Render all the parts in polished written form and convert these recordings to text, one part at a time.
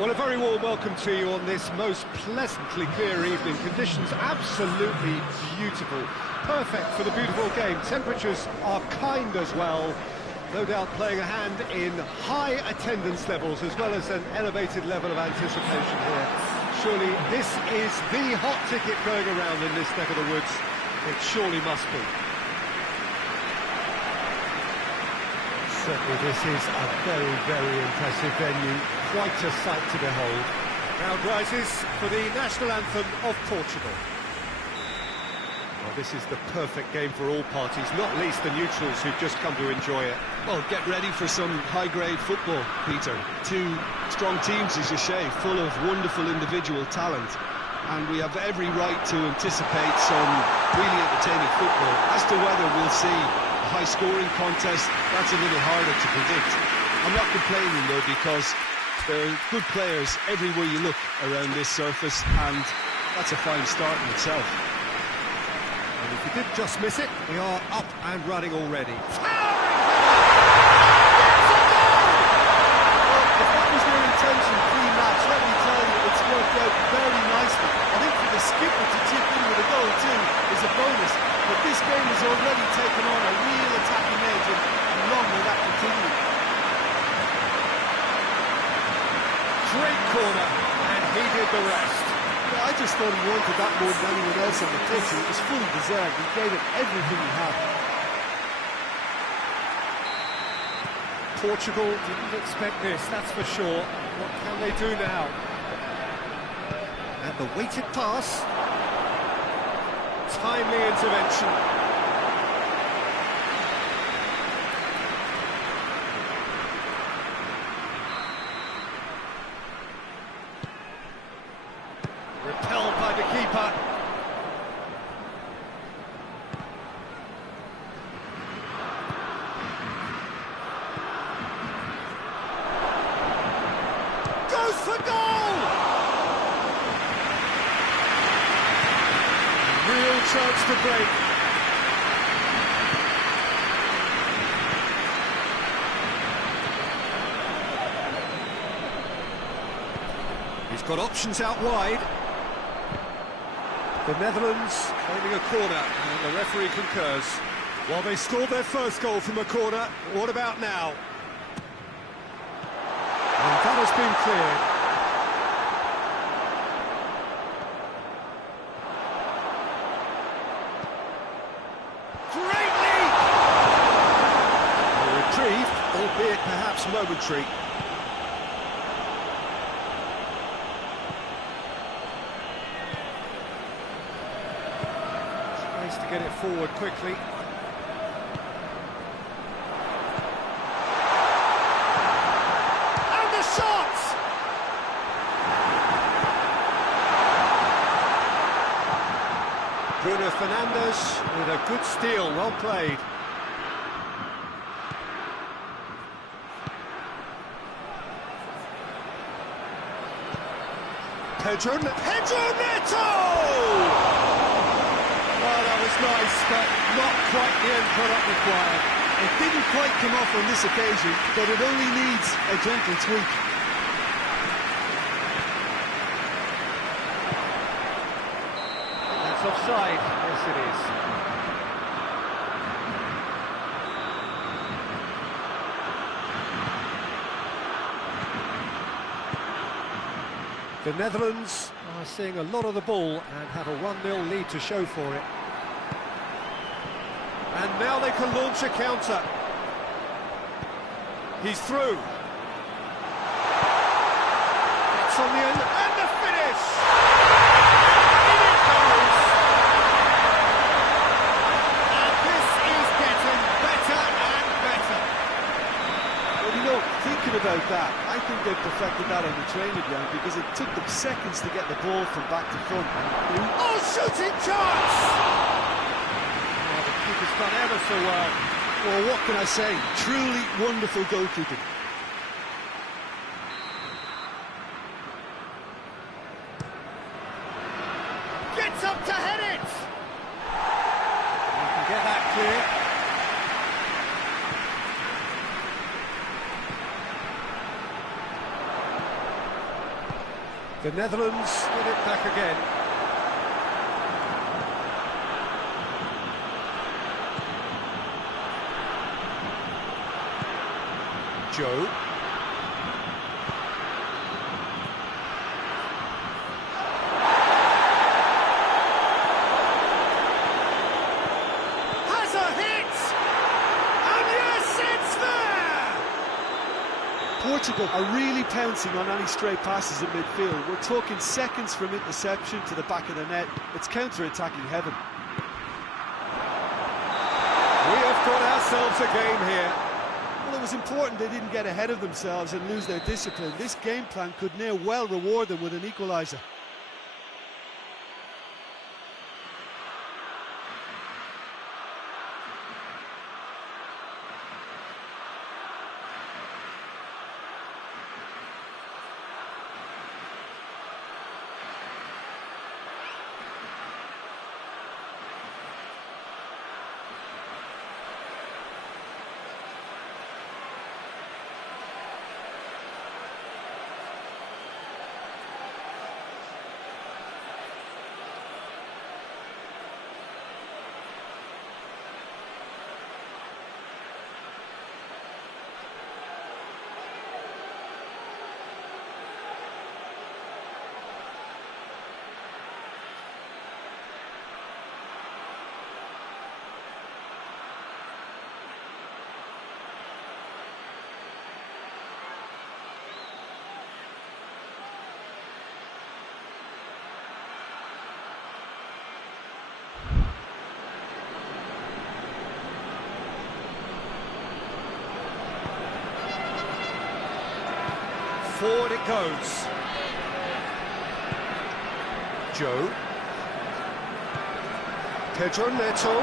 Well, a very warm welcome to you on this most pleasantly clear evening. Conditions absolutely beautiful. Perfect for the beautiful game. Temperatures are kind as well. No doubt playing a hand in high attendance levels as well as an elevated level of anticipation here. Surely this is the hot ticket going around in this neck of the woods. It surely must be. Certainly this is a very, very impressive venue. Quite a sight to behold. Crowd rises for the national anthem of Portugal. Well, this is the perfect game for all parties, not least the neutrals who've just come to enjoy it. Well, get ready for some high-grade football, Peter. Two strong teams, as you say, full of wonderful individual talent. And we have every right to anticipate some really entertaining football. As to whether we'll see a high-scoring contest, that's a little harder to predict. I'm not complaining, though, because there are good players everywhere you look around this surface, and that's a fine start in itself. And if you did just miss it, we are up and running already. Well, if that was their intention pre-match, let me tell you, it's worked out very nicely. I think for the skipper to chip in with a goal too is a bonus, but this game has already taken on a real attacking edge, and long will that continue. Great corner, and he did the rest. Yeah, I just thought he wanted that more than anyone else on the pitch, and it was fully deserved. He gave it everything he had. Portugal didn't expect this, that's for sure. What can they do now? And the weighted pass. Timely intervention. Repelled by the keeper. Goes for goal! Real chance to break. He's got options out wide. The Netherlands holding a corner, and the referee concurs. While they scored their first goal from a corner, what about now? And that has been cleared. Great lead! A reprieve, albeit perhaps momentary. To get it forward quickly. And the shot! Bruno Fernandes with a good steal, well played. Pedro Neto! Well, that was nice, but not quite the end product required. It didn't quite come off on this occasion, but it only needs a gentle tweak. That's offside. Yes, it is. The Netherlands are seeing a lot of the ball and have a 1-0 lead to show for it. And now they can launch a counter. He's through. It's on the end, and the finish! In it goes! And this is getting better and better. Well, you know, thinking about that, I think they perfected that on the training ground because it took them seconds to get the ball from back to front. Oh, shooting chance! Oh, the keeper's done ever so well. Well, what can I say? Truly wonderful goalkeeping. Gets up to head it! You can get that clear. The Netherlands get it back again. Joe. Has a hit! And yes, it's there! Portugal are really pouncing on any stray passes in midfield. We're talking seconds from interception to the back of the net. It's counter-attacking heaven. We have got ourselves a game here. Well, it was important they didn't get ahead of themselves and lose their discipline. This game plan could now well reward them with an equaliser. Forward it goes. Joe. Pedro Neto.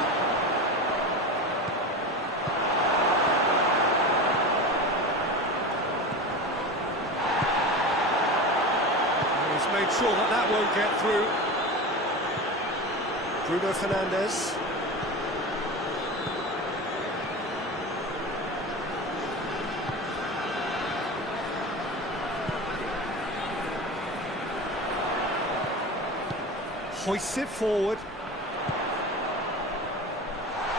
He's made sure that that won't get through. Bruno Fernandes. Hoists it forward,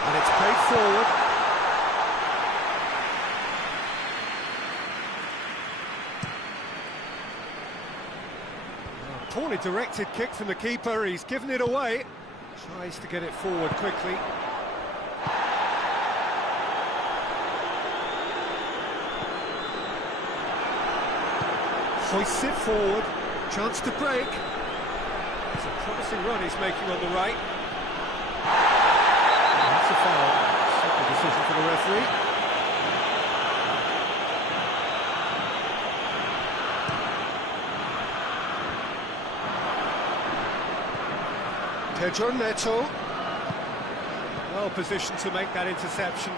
and it's played forward. Poorly directed kick from the keeper, he's given it away. Tries to get it forward quickly. Hoists it forward, chance to break. It's a promising run he's making on the right. That's a foul. Simple decision for the referee. Pedro Neto. Well positioned to make that interception.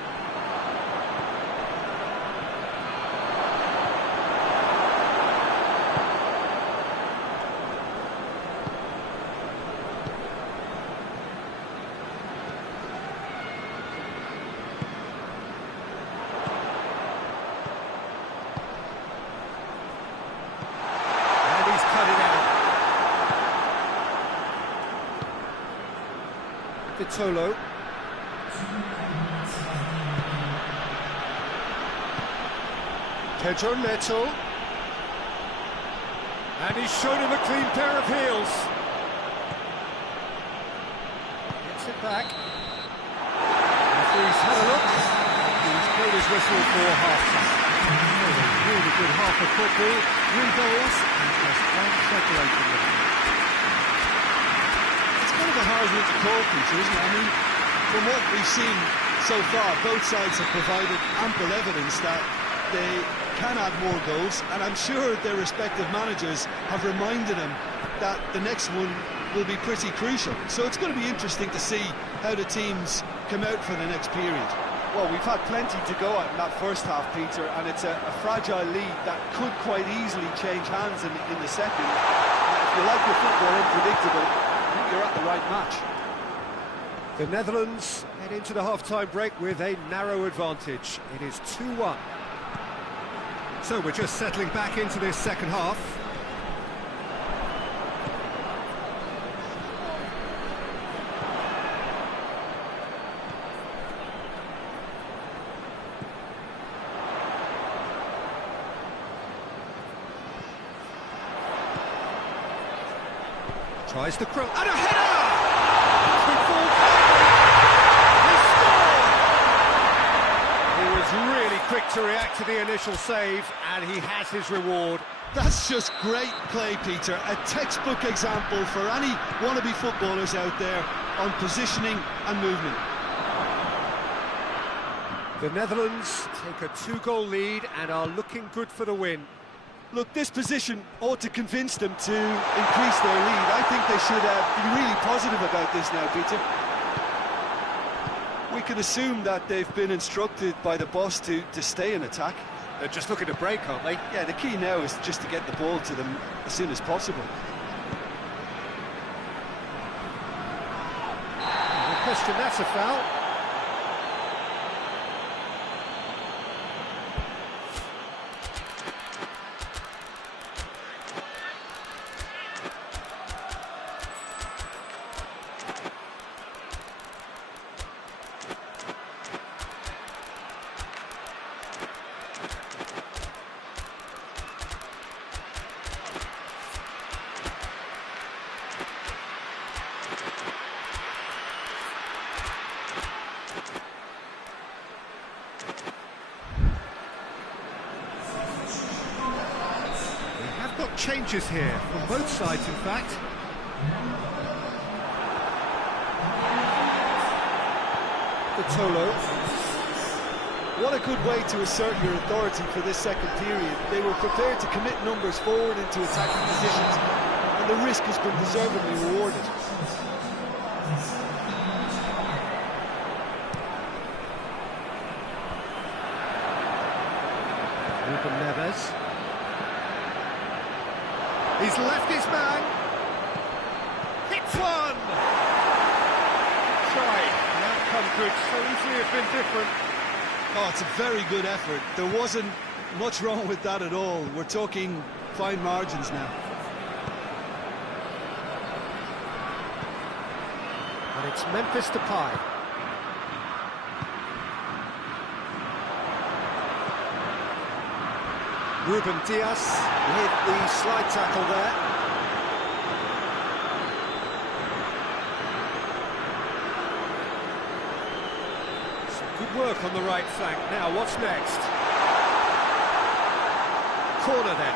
Vitolo. Pedro Neto. And he's shown him a clean pair of heels. Gets it back. Referee's had a look. He's blown his whistle for half-time. Really good half of football. 3 goals and just one separation. Kind of a hard one to call, Peter, isn't it? I mean, from what we've seen so far, both sides have provided ample evidence that they can add more goals, and I'm sure their respective managers have reminded them that the next one will be pretty crucial. So it's going to be interesting to see how the teams come out for the next period. Well, we've had plenty to go at in that first half, Peter, and it's a fragile lead that could quite easily change hands in the second. If you like your football unpredictable, I think you're at the right match. The Netherlands head into the half-time break with a narrow advantage. It is 2-1. So we're just settling back into this second half. Tries the cross, and a header! Quick ball, he scored! He was really quick to react to the initial save, and he has his reward. That's just great play, Peter. A textbook example for any wannabe footballers out there on positioning and movement. The Netherlands take a 2-goal lead and are looking good for the win. Look, this position ought to convince them to increase their lead. I think they should be really positive about this now, Peter. We can assume that they've been instructed by the boss to stay in attack. They're just looking to break, aren't they? Yeah, the key now is just to get the ball to them as soon as possible. No question, that's a foul. Changes here from both sides, in fact. The Tolo. What a good way to assert your authority for this second period. They were prepared to commit numbers forward into attacking positions, and the risk has been deservedly rewarded. Ruben Neves. He's left his man. Hits one! Try. The outcome could so easily have been different. Oh, it's a very good effort. There wasn't much wrong with that at all. We're talking fine margins now. And it's Memphis Depay. Ruben Dias hit the slide tackle there. Some good work on the right flank. Now, what's next? Corner then.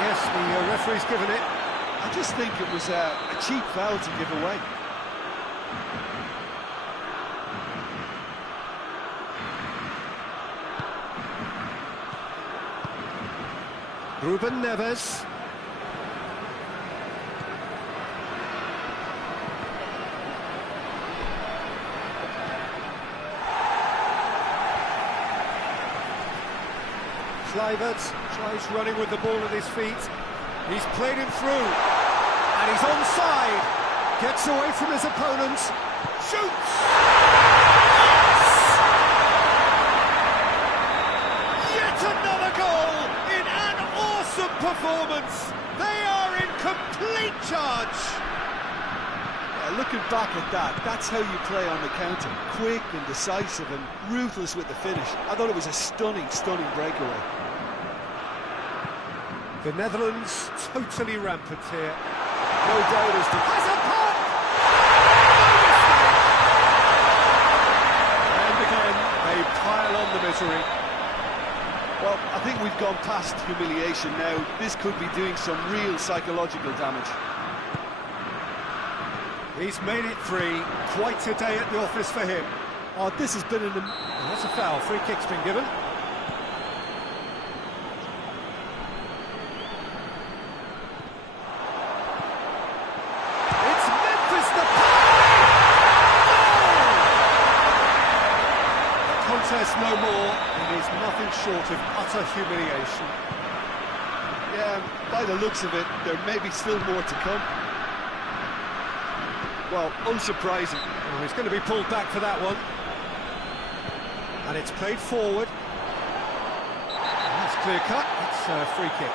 Yes, the referee's given it. I just think it was a cheap foul to give away. Ruben Neves. Kluivert tries running with the ball at his feet. He's played him through, and he's onside. Gets away from his opponents. Shoots! Yes! Yet another goal in an awesome performance. They are in complete charge. Looking back at that, that's how you play on the counter. Quick and decisive and ruthless with the finish. I thought it was a stunning, stunning breakaway. The Netherlands totally rampant here. No doubt as to... Has a pop! No mistake! pile on the misery. Well, I think we've gone past humiliation now. This could be doing some real psychological damage. He's made it free. Quite a day at the office for him. Oh, this has been That's a foul. Free kick's been given. It's Memphis Depay! The contest no more. It is nothing short of utter humiliation. Yeah, by the looks of it, there may be still more to come. Well, unsurprising. Oh, he's going to be pulled back for that one. And it's played forward. That's clear cut. It's a free kick.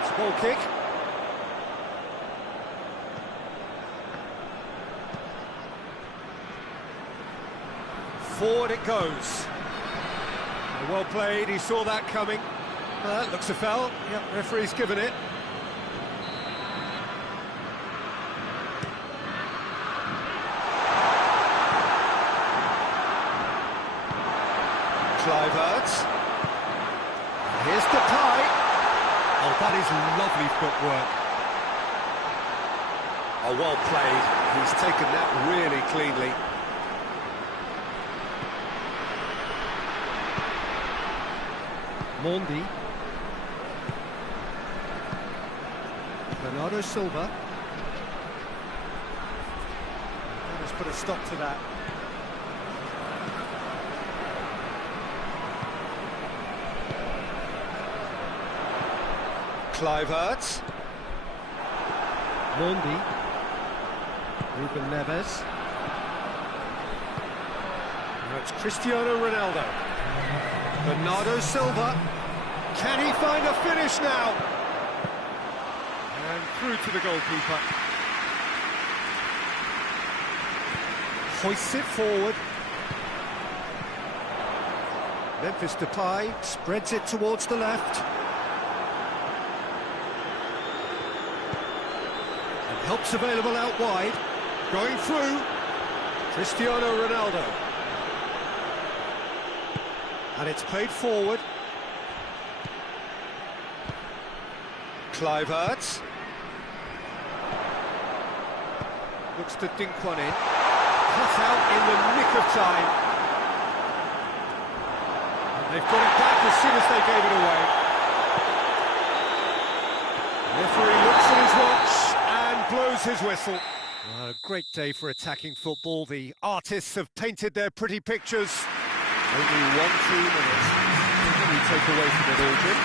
It's a ball kick. Forward it goes. Well played, he saw that coming. That looks a foul. Yep, referee's given it. Kluivert. Here's Depay. Oh, that is lovely footwork. Oh, well played. He's taken that really cleanly. Mondi. Bernardo Silva. Let's put a stop to that. Kluivert. Mondi. Ruben Neves. Now it's Cristiano Ronaldo. Bernardo Silva. Can he find a finish now? And through to the goalkeeper. Hoists it forward. Memphis Depay spreads it towards the left. And help's available out wide. Going through. Cristiano Ronaldo. And it's played forward. Kluivert. Looks to dink one in. Cut out in the nick of time. And they've got it back as soon as they gave it away. Referee looks at his watch and blows his whistle. A great day for attacking football. The artists have painted their pretty pictures. Only 1-2 minutes. What can we take away from it all, Jim?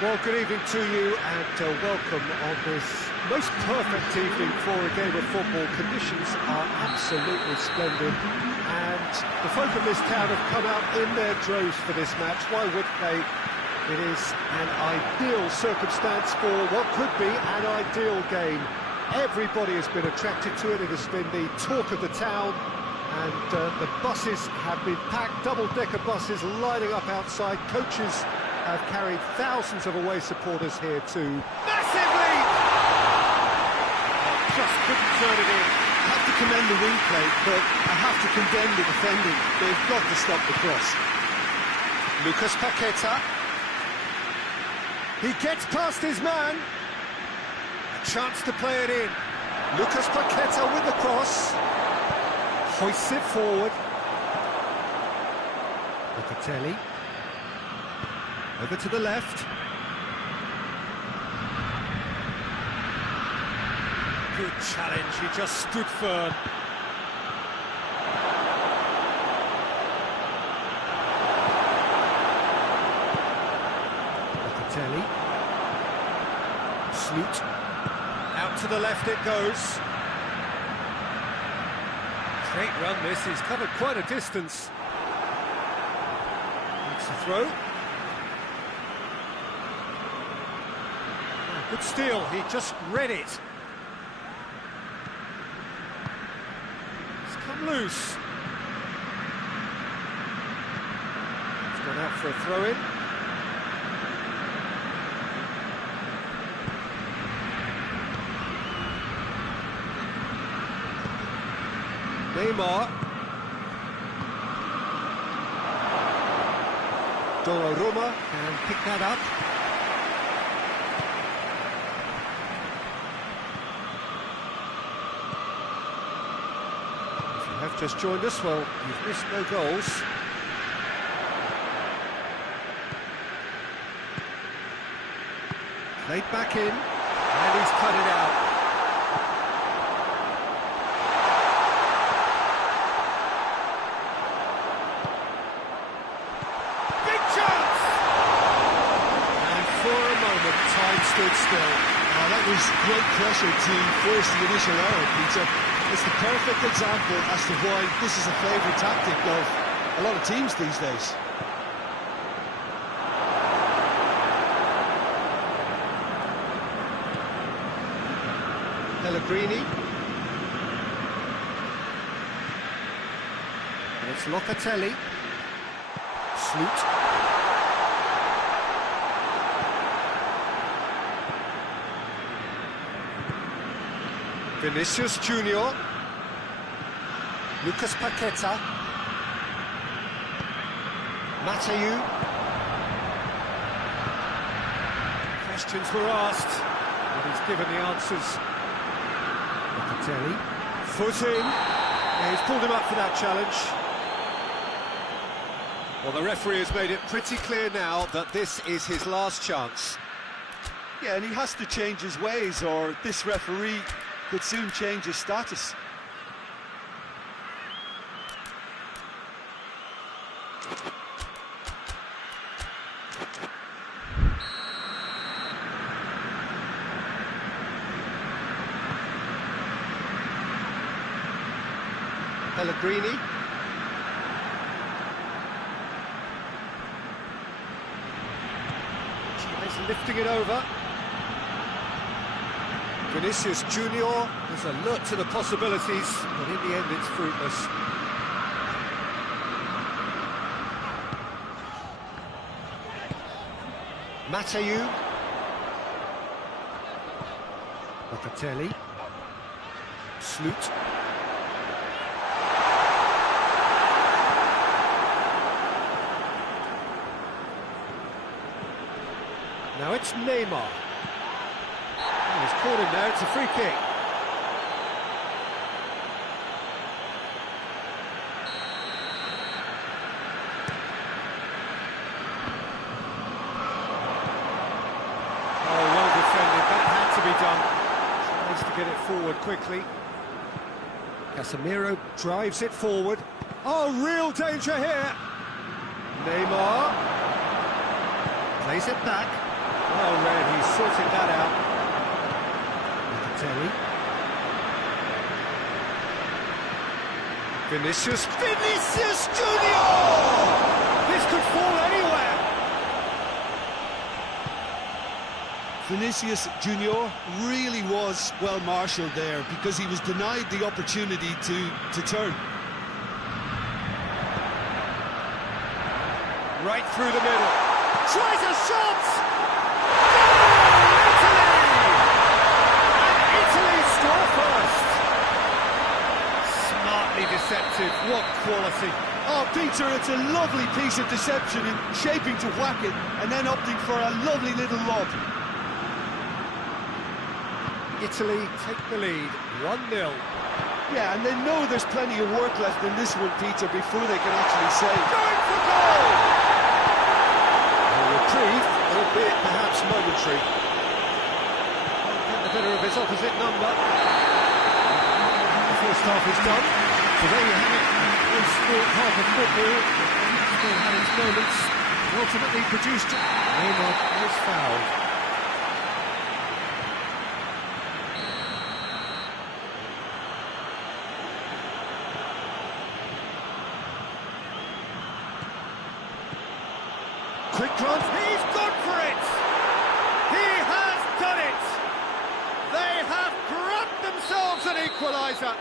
Well, good evening to you and welcome on this most perfect evening for a game of football. Conditions are absolutely splendid and the folk of this town have come out in their droves for this match. Why wouldn't they? It is an ideal circumstance for what could be an ideal game. Everybody has been attracted to it. It has been the talk of the town, and the buses have been packed, double-decker buses lining up outside. Coaches have carried thousands of away supporters here too. Massive lead! Just couldn't turn it in. I have to commend the wing play, but I have to condemn the defending. They've got to stop the cross. Lucas Paqueta. He gets past his man. A chance to play it in. Lucas Paqueta with the cross. Hoists it forward. Locatelli. Over to the left. Good challenge, he just stood firm. Locatelli. Sloot. Out to the left it goes. Great run this, he's covered quite a distance. Needs to throw. Good steal, he just read it. It's come loose. It's gone out for a throw-in. Neymar. Donnarumma can pick that up. Have just joined us, well, you've missed no goals. Played back in, and he's cut it out. Big chance! And for a moment, time stood still. Now, that was great pressure to force the initial error, Peter. It's the perfect example as to why this is a favourite tactic of a lot of teams these days. Pellegrini. And it's Locatelli. Sloot. Vinicius Junior. Lucas Paqueta. Mathieu. Questions were asked, and he's given the answers. Locatelli. Foot in. Yeah, he's pulled him up for that challenge. Well, the referee has made it pretty clear now that this is his last chance. Yeah, and he has to change his ways, or this referee could soon change his status. Pellegrini. Tries lifting it over. Vinicius Junior is alert to the possibilities, but in the end it's fruitless. Mathieu. Locatelli. Sloot. Now it's Neymar. Oh, he's caught him there, it's a free kick. Oh, well defended, that had to be done. Tries to get it forward quickly. Casemiro drives it forward. Oh, real danger here. Neymar plays it back. Well read, he sorted that out. Terry. Vinicius Junior! This could fall anywhere. Vinicius Junior really was well marshalled there because he was denied the opportunity to turn. Right through the middle. Tries a shot! Italy score first. Smartly deceptive, what quality. Oh, Peter, it's a lovely piece of deception in shaping to whack it and then opting for a lovely little lob. Italy take the lead, 1-0. Yeah, and they know there's plenty of work left in this one, Peter, before they can actually say, Going for goal! A reprieve, albeit perhaps momentary. Get the better of his opposite number. The first half is done. So there you have it. One sport half of football. Still had its moments. Ultimately produced. Neymar is fouled. Quick run, he's gone for it! He has done it! They have grabbed themselves an equaliser!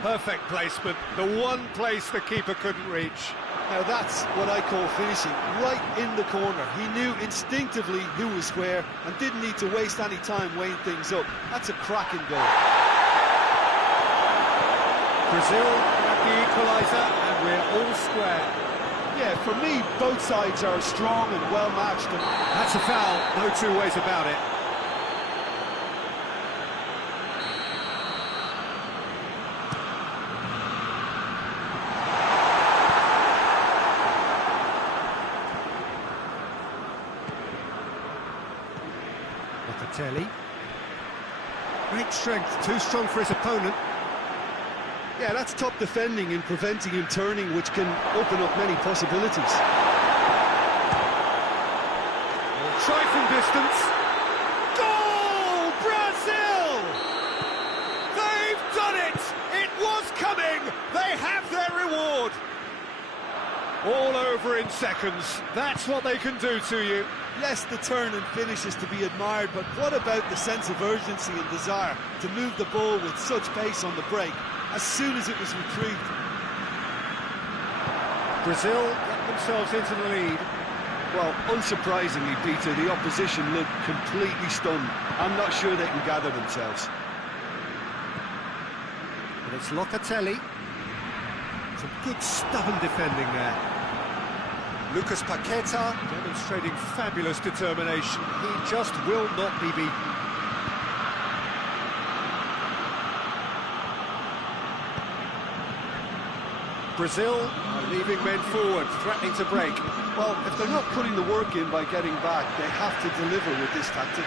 Perfect placement, the one place the keeper couldn't reach. now that's what I call finishing, right in the corner. He knew instinctively who was where and didn't need to waste any time weighing things up. That's a cracking goal. Brazil at the equaliser, and we're all square. Yeah, for me, both sides are strong and well-matched. And That's a foul, no two ways about it. Locatelli. Great strength, too strong for his opponent. yeah, that's top defending and preventing him turning, which can open up many possibilities. Try from distance. Goal! Brazil! They've done it! It was coming! They have their reward! All over in seconds. That's what they can do to you. Yes, the turn and finish is to be admired, but what about the sense of urgency and desire to move the ball with such pace on the break as soon as it was retrieved? Brazil get themselves into the lead. Well, unsurprisingly, Peter, the opposition look completely stunned. I'm not sure they can gather themselves. And it's Locatelli. Some good stubborn defending there. Lucas Paqueta demonstrating fabulous determination. He just will not be beaten. Brazil are leaving men forward, threatening to break. Well, if they're not putting the work in by getting back, they have to deliver with this tactic.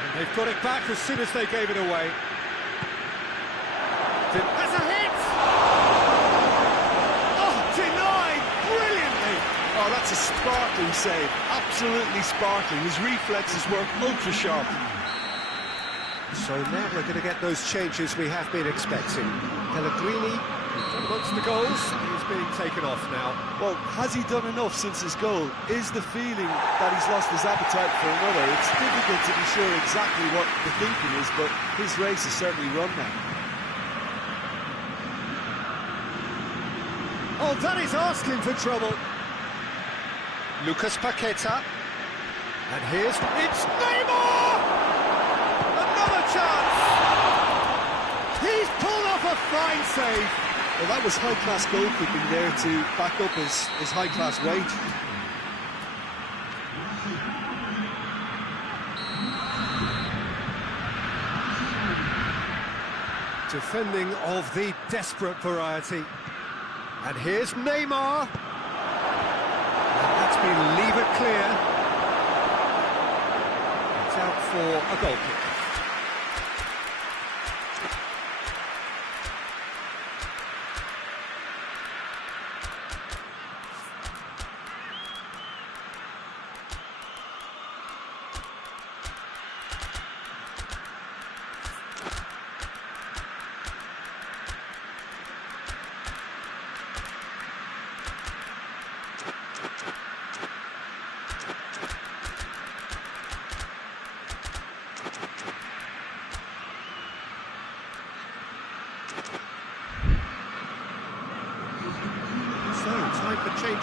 And they've got it back as soon as they gave it away. That's a hit! Oh, denied brilliantly! Oh, that's a sparkling save. Absolutely sparkling. His reflexes work ultra-sharp. So now we're going to get those changes we have been expecting. Pellegrini, amongst the goals, is being taken off now. Well, has he done enough since his goal? Is the feeling that he's lost his appetite for another? It's difficult to be sure exactly what the thinking is, but his race is certainly run now. Oh, that is asking for trouble. Lucas Paqueta. And here's... It's Neymar! Another chance! He's pulled off a fine save. Well, that was high-class goalkeeping there to back up his high-class wage. Defending of the desperate variety. And here's Neymar. And that's been levered clear. It's out for a goal kick.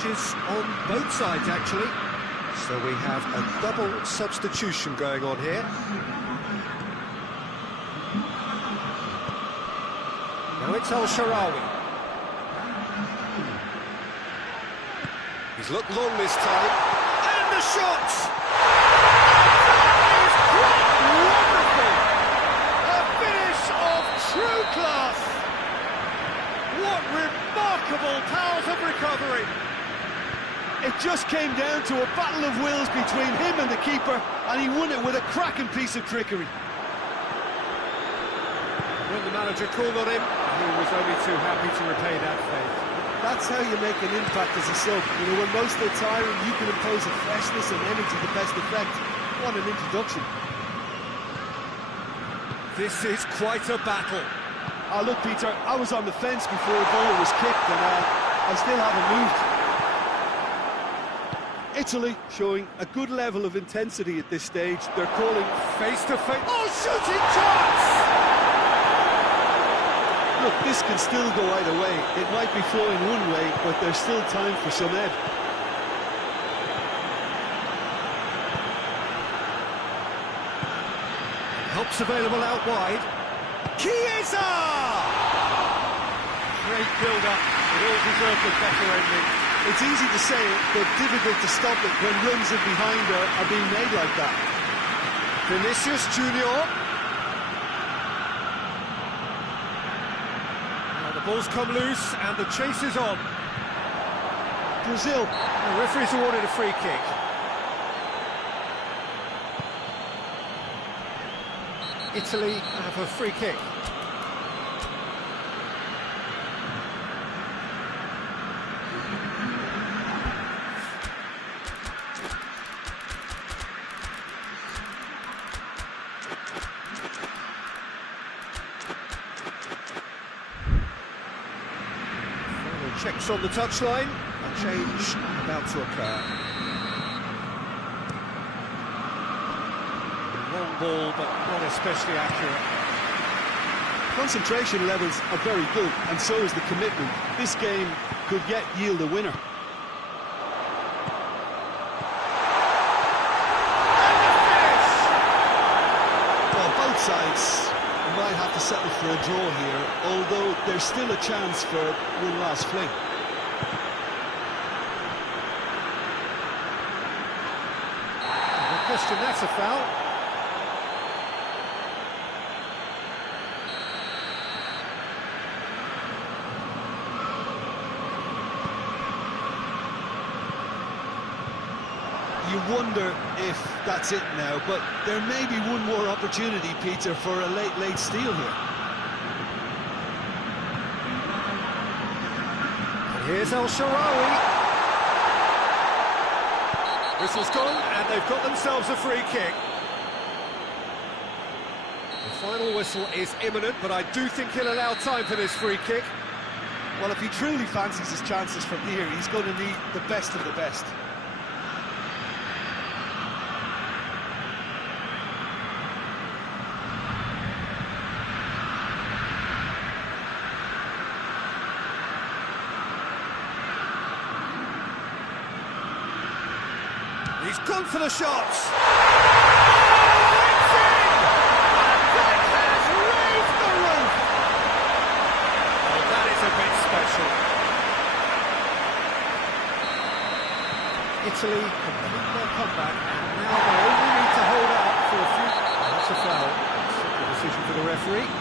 changes on both sides, actually. So we have a double substitution going on here. Now it's El-Shaarawy. He's looked long this time. And the shots! That is quite wonderful! A finish of true class! What remarkable powers of recovery! It just came down to a battle of wills between him and the keeper, and he won it with a cracking piece of trickery. When the manager called on him, he was only too happy to repay that favour. That's how you make an impact as a sub. You know, when most are tiring, you can impose a freshness and energy to best effect. What an introduction. This is quite a battle. Look, Peter, I was on the fence before the ball was kicked, and I still haven't moved. Italy showing a good level of intensity at this stage. They're calling face-to-face. Oh, shooting chance! Look, this can still go either way. It might be flowing one way, but there's still time for some ebb. Helps available out wide. Chiesa! Great build-up. It all deserved a better ending. It's easy to say it, but difficult to stop it when runs in behind are being made like that. Vinicius Junior. Now the ball's come loose and the chase is on. Brazil. The referee's awarded a free kick. Italy have a free kick. Checks on the touchline, a change about to occur. Long ball, but not especially accurate. Concentration levels are very good, and so is the commitment. This game could yet yield a winner. And the finish! Well, both sides might have to settle for a draw here, although there's still a chance for one last fling. No question, that's a foul. You wonder if that's it now, but there may be one more opportunity, Peter, for a late steal here. And here's El-Shaarawy. Whistle's gone, and they've got themselves a free kick. The final whistle is imminent, but I do think he'll allow time for this free kick. Well, if he truly fancies his chances from here, he's going to need the best of the best. He's gone for the shots. Oh, that is a bit special. Italy complete their comeback, and now they only need to hold out for a few... That's a foul. Simple decision for the referee.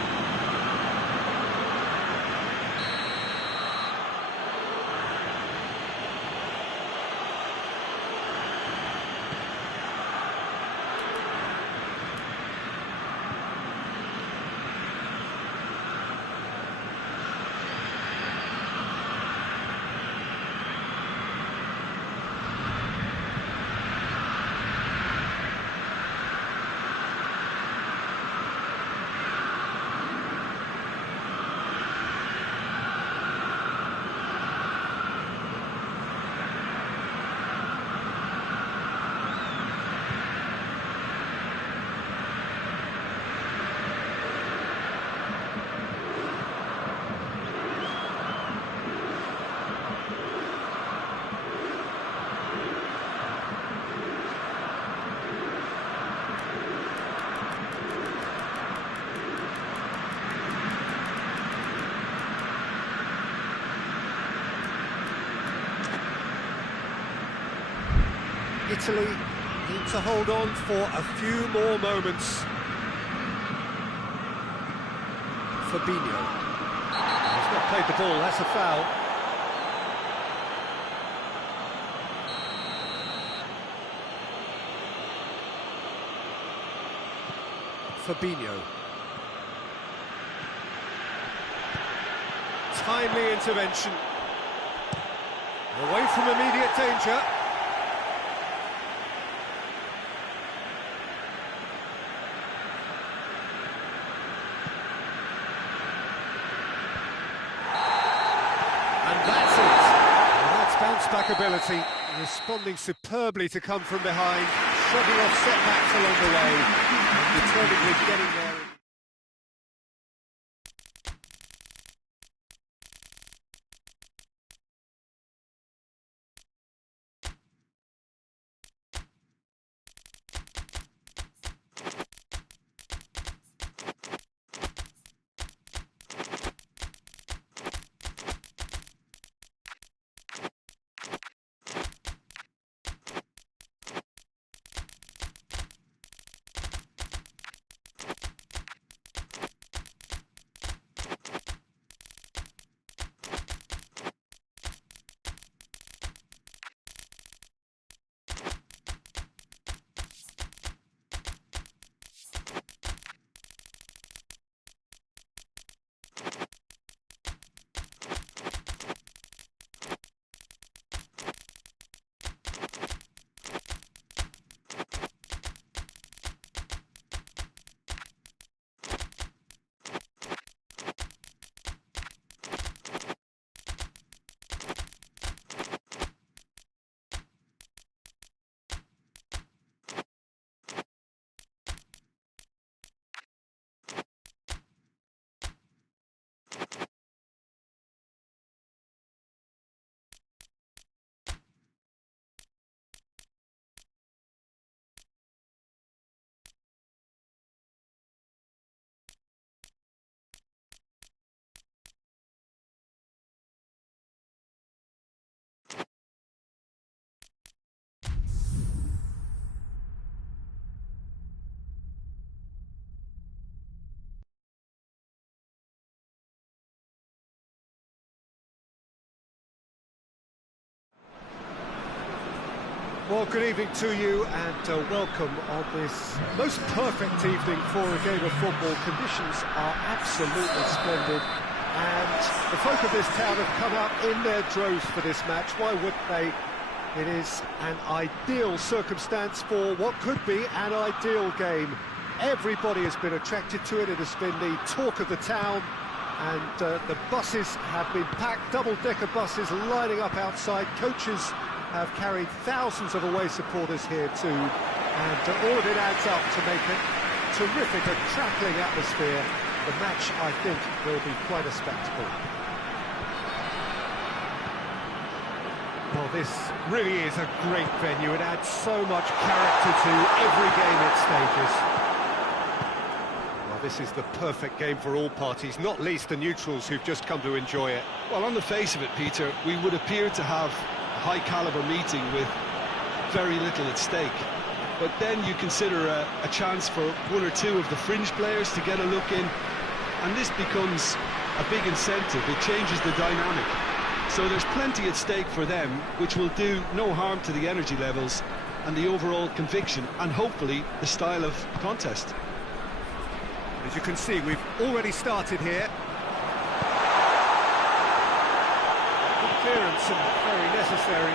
Italy need to hold on for a few more moments. Fabinho. He's not played the ball, that's a foul. Fabinho. Timely intervention. Away from immediate danger. And that's it. Well, that's bounce-back ability, responding superbly to come from behind, shrugging off setbacks along the way, and determinedly getting there. Well, good evening to you and welcome on this most perfect evening for a game of football. Conditions are absolutely splendid and the folk of this town have come out in their droves for this match. Why wouldn't they? It is an ideal circumstance for what could be an ideal game. Everybody has been attracted to it. It has been the talk of the town and the buses have been packed, double-decker buses lining up outside. Coaches have carried thousands of away supporters here too, and all of it adds up to make it terrific, a crackling atmosphere. The match, I think, will be quite a spectacle. Well, this really is a great venue. It adds so much character to every game it stages. Well, this is the perfect game for all parties, not least the neutrals who've just come to enjoy it. Well, on the face of it, Peter, we would appear to have high-caliber meeting with very little at stake. But then you consider a chance for one or two of the fringe players to get a look in, and this becomes a big incentive. It changes the dynamic. So there's plenty at stake for them, which will do no harm to the energy levels and the overall conviction, and hopefully the style of contest. As you can see, we've already started here. Clearance and very necessary.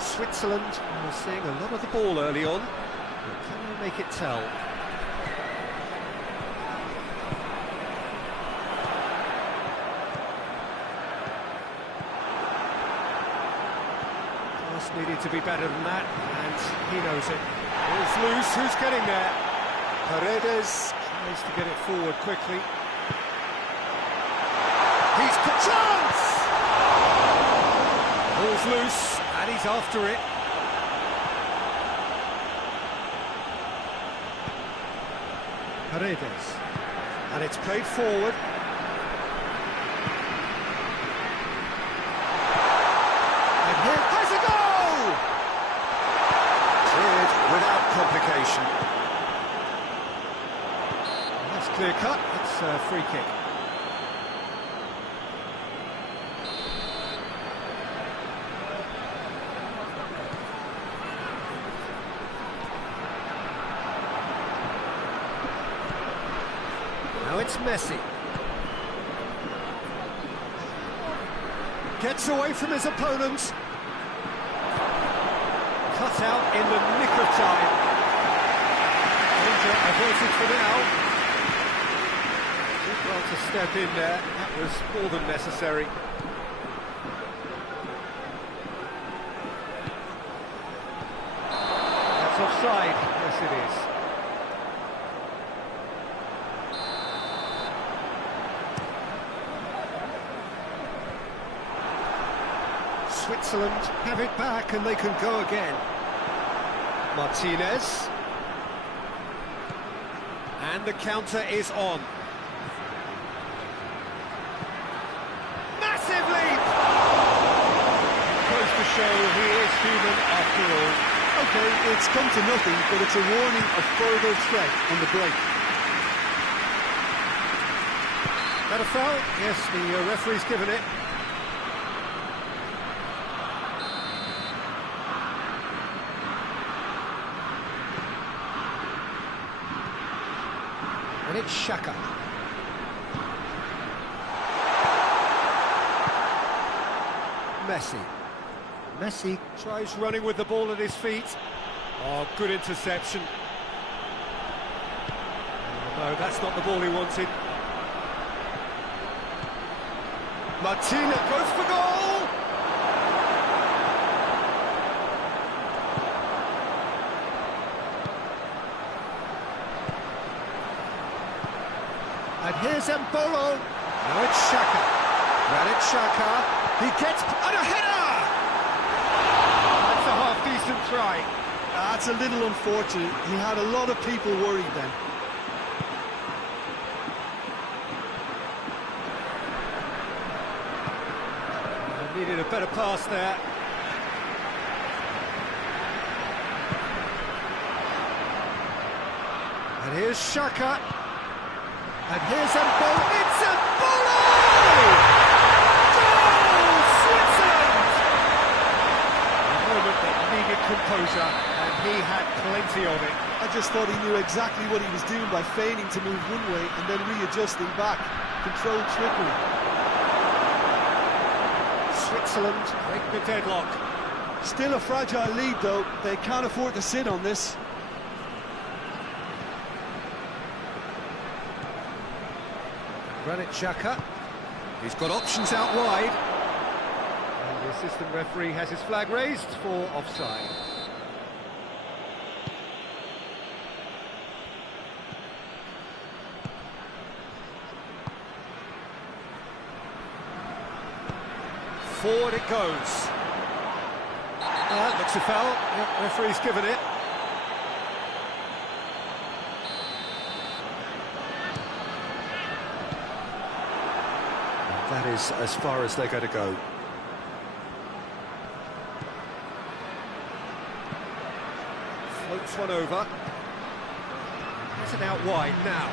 Switzerland are seeing a lot of the ball early on. Can they make it tell? Pass needed to be better than that, and he knows it. Ball's loose, who's getting there? Paredes tries to get it forward quickly. He's got chance! Ball's loose, and he's after it. Paredes. And it's played forward. clear cut. It's a free kick. Now it's Messi. Gets away from his opponents. Cut out in the nick of time. Danger averted for now. Did well to step in there. That was more than necessary. That's offside. Yes, it is. Switzerland have it back and they can go again. Martinez. And the counter is on. Massive leap! Goes to show he is human after all. Okay, it's come to nothing, but it's a warning of further threat on the break. That a foul? Yes, the referee's given it. And it's Xhaka. Messi tries running with the ball at his feet. Oh, good interception. No, that's not the ball he wanted. Martinez goes for goal! And here's Embolo. Now it's Xhaka. Granit Xhaka. He gets... And a header! That's a half-decent try. That's a little unfortunate. He had a lot of people worried then. Needed a better pass there. And here's Xhaka. And here's Embolo. It's Embolo! Goal! Switzerland! A moment that needed composure, and he had plenty of it. I just thought he knew exactly what he was doing by feigning to move one way and then readjusting back. Controlled trickery. Switzerland break the deadlock. Still a fragile lead though, they can't afford to sit on this. Granit Xhaka, he's got options out wide. And the assistant referee has his flag raised for offside. Forward it goes. Looks a foul. Yep, referee's given it. That is as far as they're going to go. Floats one over. Is it out wide now?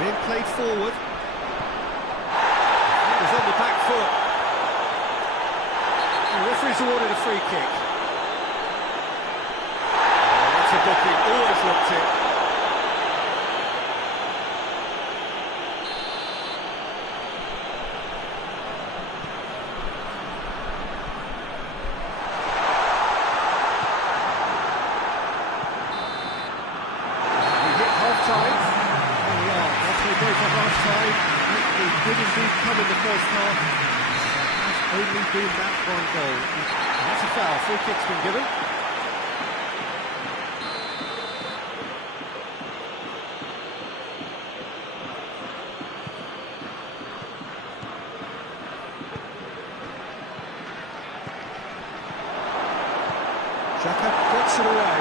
Being played forward. It was on the back foot. The referee's awarded a free kick. Oh, that's a booking, always looked it. We hit half-time. Break for half-time. It did indeed come in the first half. There has only been that one goal. And that's a foul. Free kick's been given. Xhaka gets it away.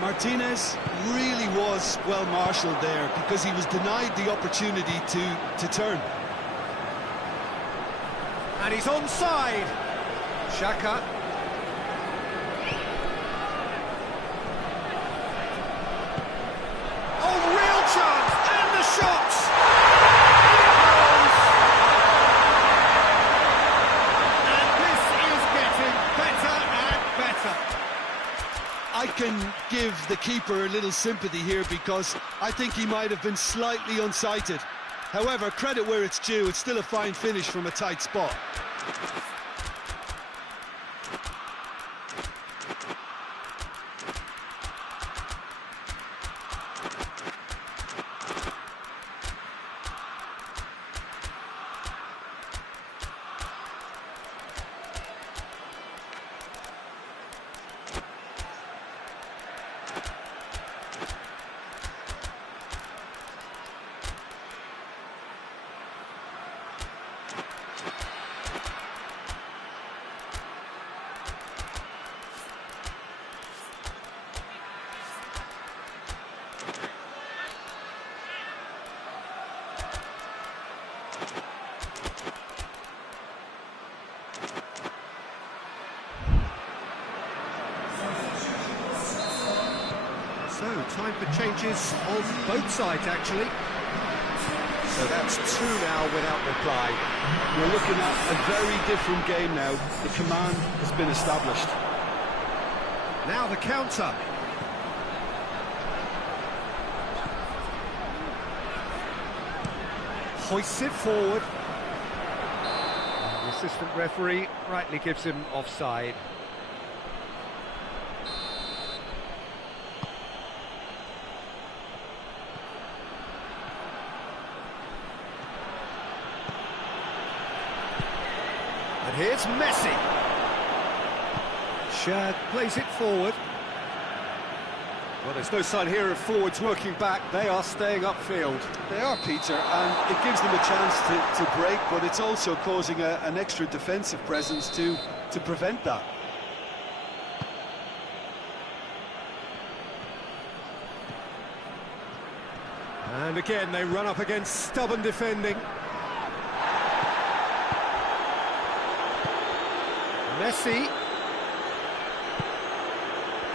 Martinez really was well marshalled there because he was denied the opportunity to turn. And he's onside. Xhaka. the keeper a little sympathy here, because I think he might have been slightly unsighted. However, credit where it's due, it's still a fine finish from a tight spot. So, time for changes on both sides, actually. So that's 2 now without reply. We're looking at a very different game now. The command has been established. Now the counter. Hoists it forward. The assistant referee rightly gives him offside. And here's Messi. Shad plays it forward. Well, there's no sign here of forwards working back. They are staying upfield. They are, Peter, and it gives them a chance to break, but it's also causing an extra defensive presence to prevent that. And again, they run up against stubborn defending. Messi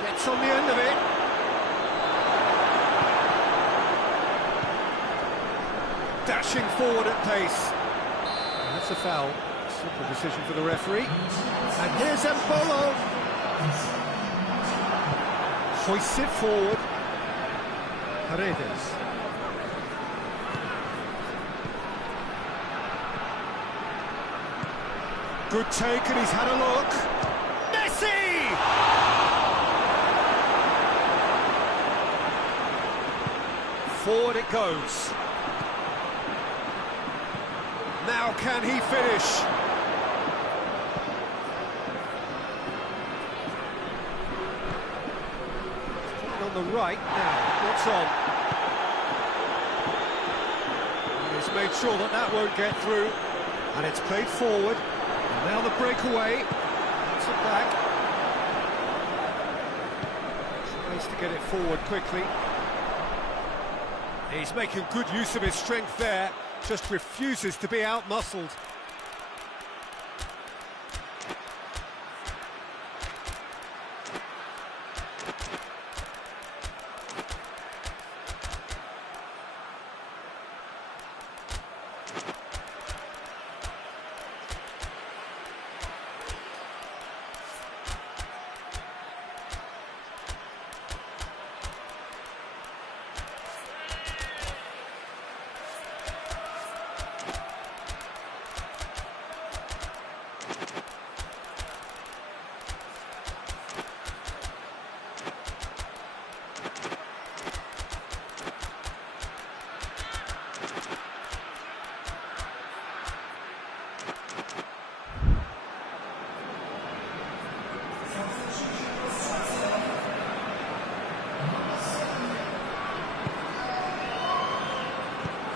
gets on the end of it. Dashing forward at pace. And that's a foul. Simple decision for the referee. And here's Embolo. Hoists it forward. Paredes. Good take, and he's had a look. Messi! Forward it goes. Now can he finish? On the right now, what's on? He's made sure that won't get through, and it's played forward. And now the breakaway. It's it back. Tries to get it forward quickly. He's making good use of his strength there. Just refuses to be out-muscled.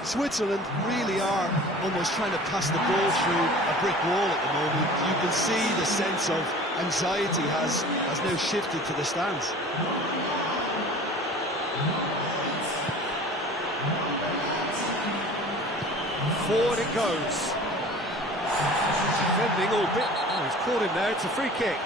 Switzerland really are almost trying to pass the ball through a brick wall at the moment. You can see the sense of anxiety has now shifted to the stands. Forward it goes. Defending all bit. Oh, he's caught him there. It's a free kick.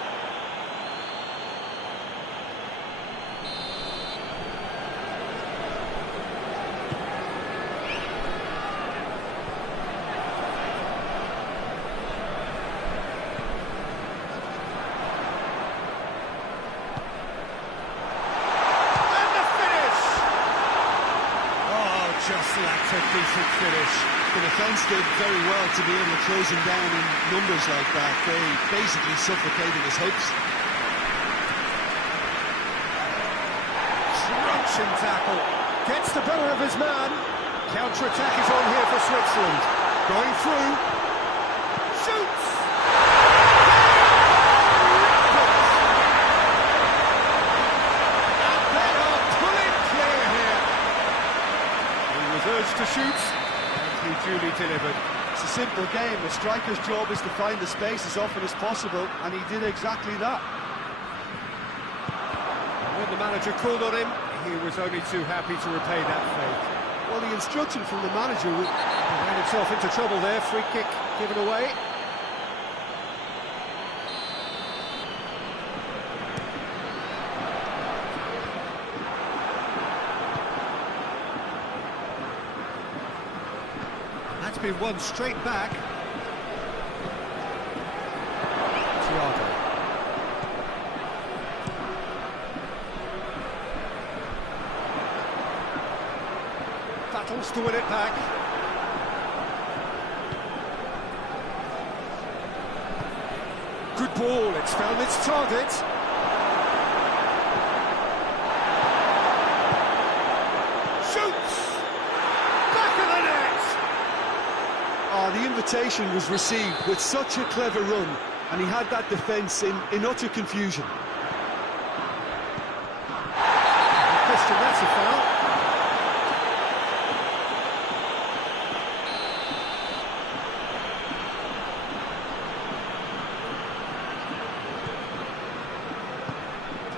That's a decent finish. The defence did very well to be able to close him down in numbers like that. They basically suffocated his hopes. Crunching tackle. Gets the better of his man. Counter-attack is on here for Switzerland. Going through. Shoots! And they are pulling clear here. He was urged to shoot, and he duly delivered. It's a simple game. The striker's job is to find the space as often as possible, and he did exactly that. When the manager called on him, he was only too happy to repay that favour. Well, the instruction from the manager was... Ran himself into trouble there, free kick given away. That's been won straight back. Thiago. Battles to win it back. Good ball, it's found its target. Shoots! Back of the net! The invitation was received with such a clever run, and he had that defence in utter confusion. Question, that's a foul.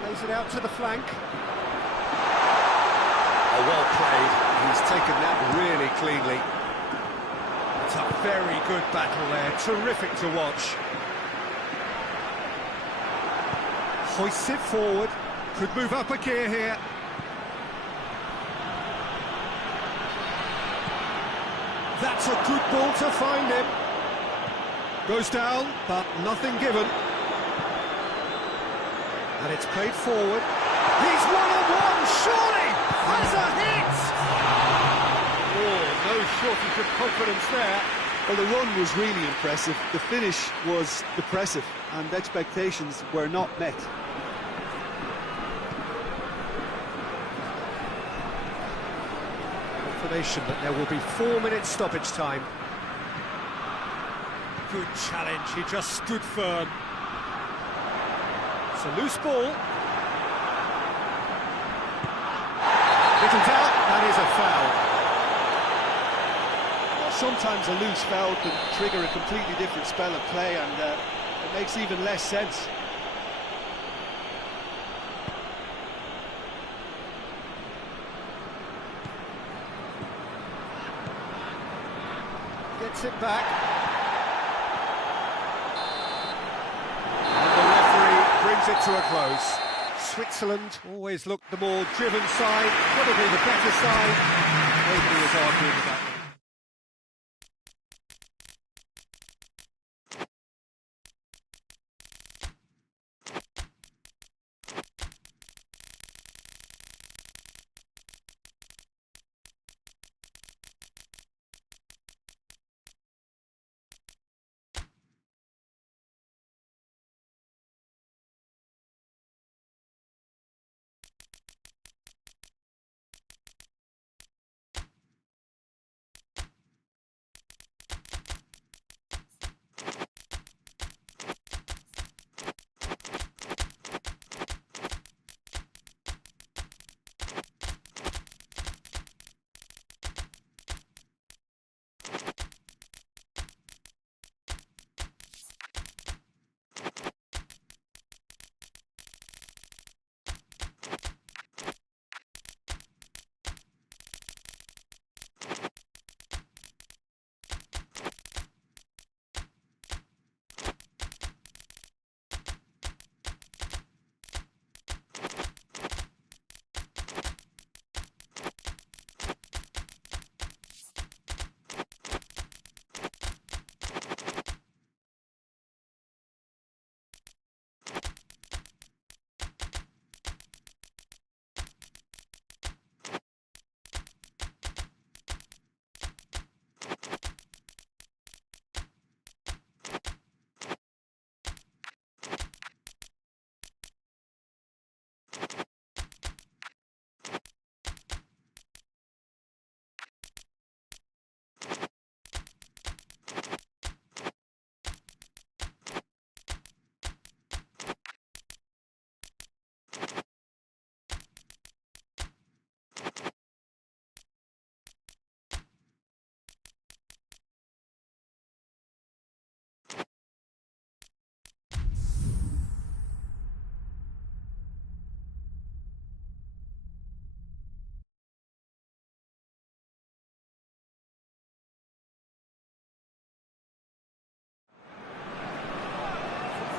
Plays it out to the flank. Oh, well played. He's taken that really cleanly. It's a very good battle there. Terrific to watch. Hoists it forward. Could move up a gear here. That's a good ball to find him. Goes down, but nothing given. And it's played forward. He's one-on-one, surely! Has a hit! Oh, no shortage of confidence there. Well, the run was really impressive. The finish was depressive, and expectations were not met. Confirmation that there will be 4 minutes stoppage time. Good challenge, he just stood firm. It's a loose ball. Little doubt, that is a foul. Well, sometimes a loose foul can trigger a completely different spell of play, and it makes even less sense. Gets it back. And the referee brings it to a close. Switzerland always looked the more driven side, probably the better side. Nobody was arguing about that.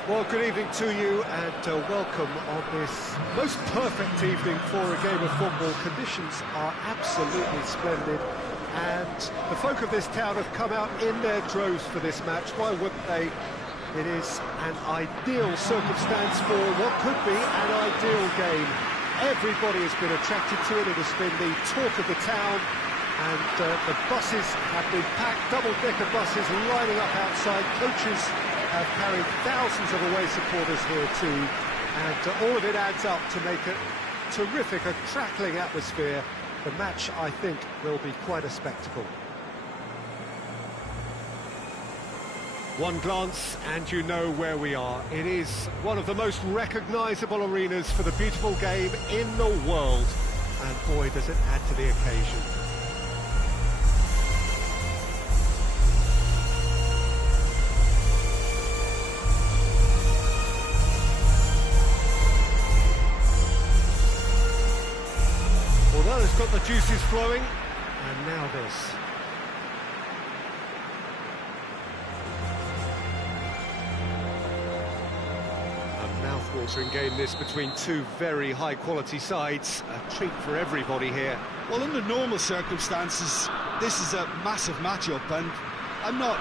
Well, good evening to you and welcome on this most perfect evening for a game of football. Conditions are absolutely splendid and the folk of this town have come out in their droves for this match. Why wouldn't they? It is an ideal circumstance for what could be an ideal game. Everybody has been attracted to it. It has been the talk of the town, and the buses have been packed, double-decker buses lining up outside. Coaches have carried thousands of away supporters here too, and all of it adds up to make a terrific, a crackling atmosphere. The match, I think, will be quite a spectacle. One glance and you know where we are. It is one of the most recognisable arenas for the beautiful game in the world, and boy does it add to the occasion. Well, it's got the juices flowing, and now this. A mouth-watering game this between two very high-quality sides. A treat for everybody here. Well, under normal circumstances, this is a massive matchup, and I'm not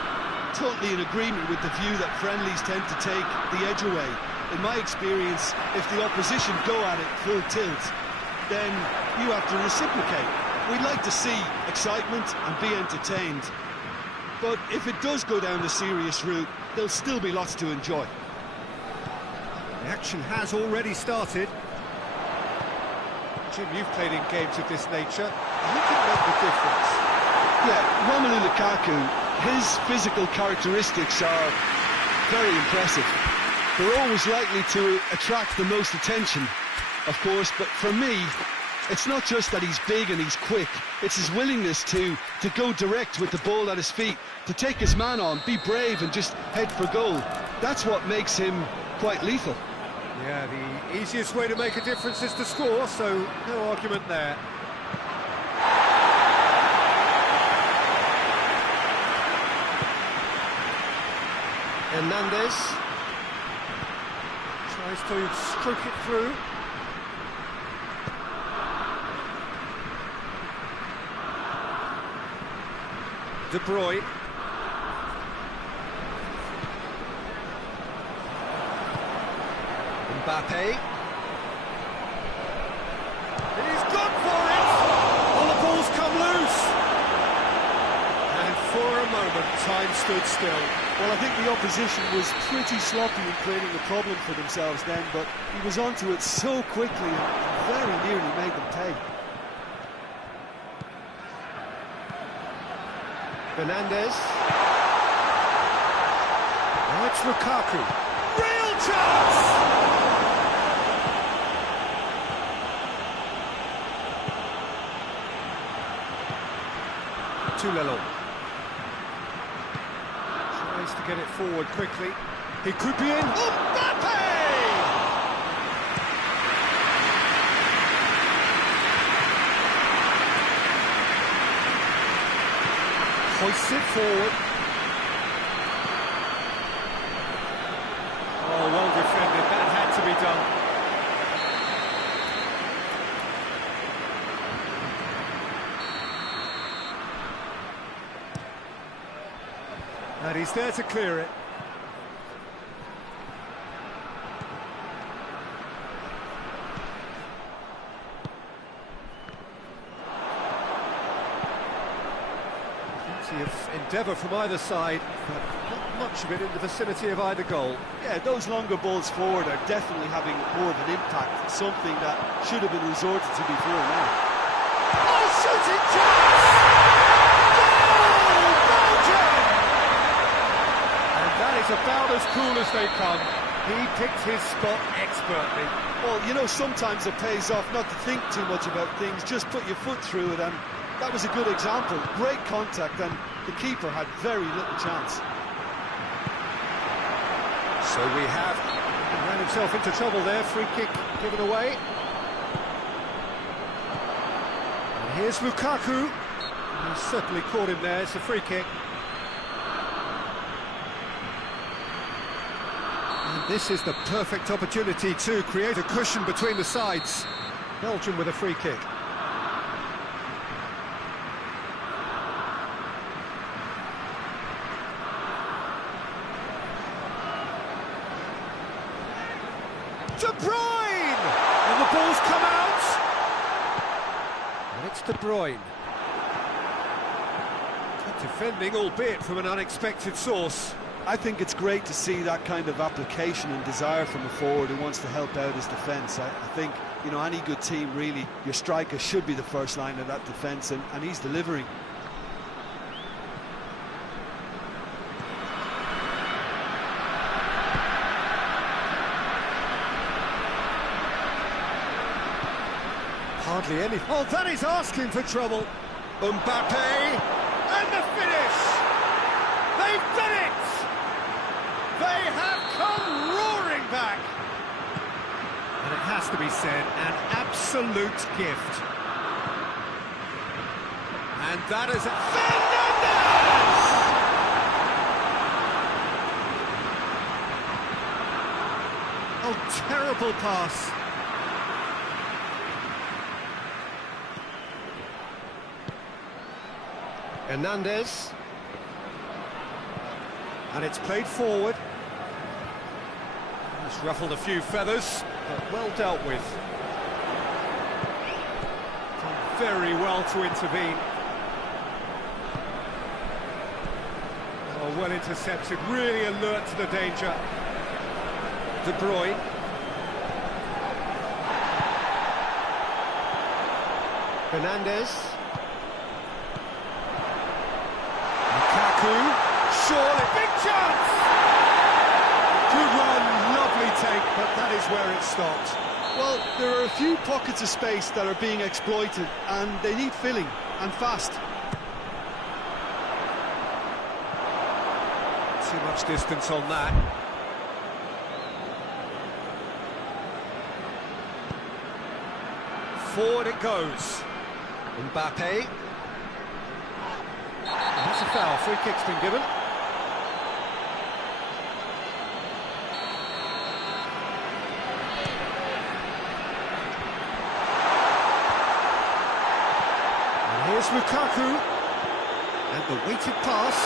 totally in agreement with the view that friendlies tend to take the edge away. In my experience, if the opposition go at it full tilt, then you have to reciprocate. We'd like to see excitement and be entertained, but if it does go down the serious route, there'll still be lots to enjoy. The action has already started. Jim, you've played in games of this nature. Who can make the difference? Yeah, Romelu Lukaku, his physical characteristics are very impressive. They're always likely to attract the most attention, of course, but for me, it's not just that he's big and he's quick, it's his willingness to go direct with the ball at his feet, to take his man on, be brave and just head for goal. That's what makes him quite lethal. Yeah, the easiest way to make a difference is to score, so no argument there. Hernandez tries to stroke it through. De Bruyne. Mbappe. And he's gone for it! All the balls come loose! And for a moment, time stood still. Well, I think the opposition was pretty sloppy in creating a problem for themselves then, but he was onto it so quickly and very nearly made them pay. Hernandez. Now it's Lukaku. Real chance! Tulelon. Tries to get it forward quickly. He could be in. Mbappe! Hoists it forward. Oh, well defended. That had to be done. And he's there to clear it. Of endeavour from either side, but not much of it in the vicinity of either goal. Yeah, those longer balls forward are definitely having more of an impact, something that should have been resorted to before now. Oh, shooting chance! Goal! Belgium! And that is about as cool as they come. He picked his spot expertly. Well, you know, sometimes it pays off not to think too much about things, just put your foot through it, and that was a good example. Great contact, and the keeper had very little chance. So we have ran himself into trouble there. Free kick given away. And here's Lukaku. He's certainly caught him there. It's a free kick. And This is the perfect opportunity to create a cushion between the sides. Belgium with a free kick. De Bruyne! And the ball's come out! And it's De Bruyne. Good defending, albeit from an unexpected source. I think it's great to see that kind of application and desire from a forward who wants to help out his defence. I think, you know, any good team, really, your striker should be the first line of that defence, and he's delivering. Hardly any. Oh, that is asking for trouble. Mbappe, and the finish! They've done it! They have come roaring back! And it has to be said, an absolute gift. And that is Fernandez! Oh, terrible pass. Hernandez. And it's played forward. It's ruffled a few feathers, but well dealt with. Done very well to intervene. Oh, well intercepted, really alert to the danger. De Bruyne. Hernandez. Surely, big chance! Good run, lovely take, but that is where it stopped. Well, there are a few pockets of space that are being exploited, and they need filling, and fast. Too much distance on that. Forward it goes. Mbappe. That's a foul, free kick's been given. And here's Lukaku. And the weighted pass.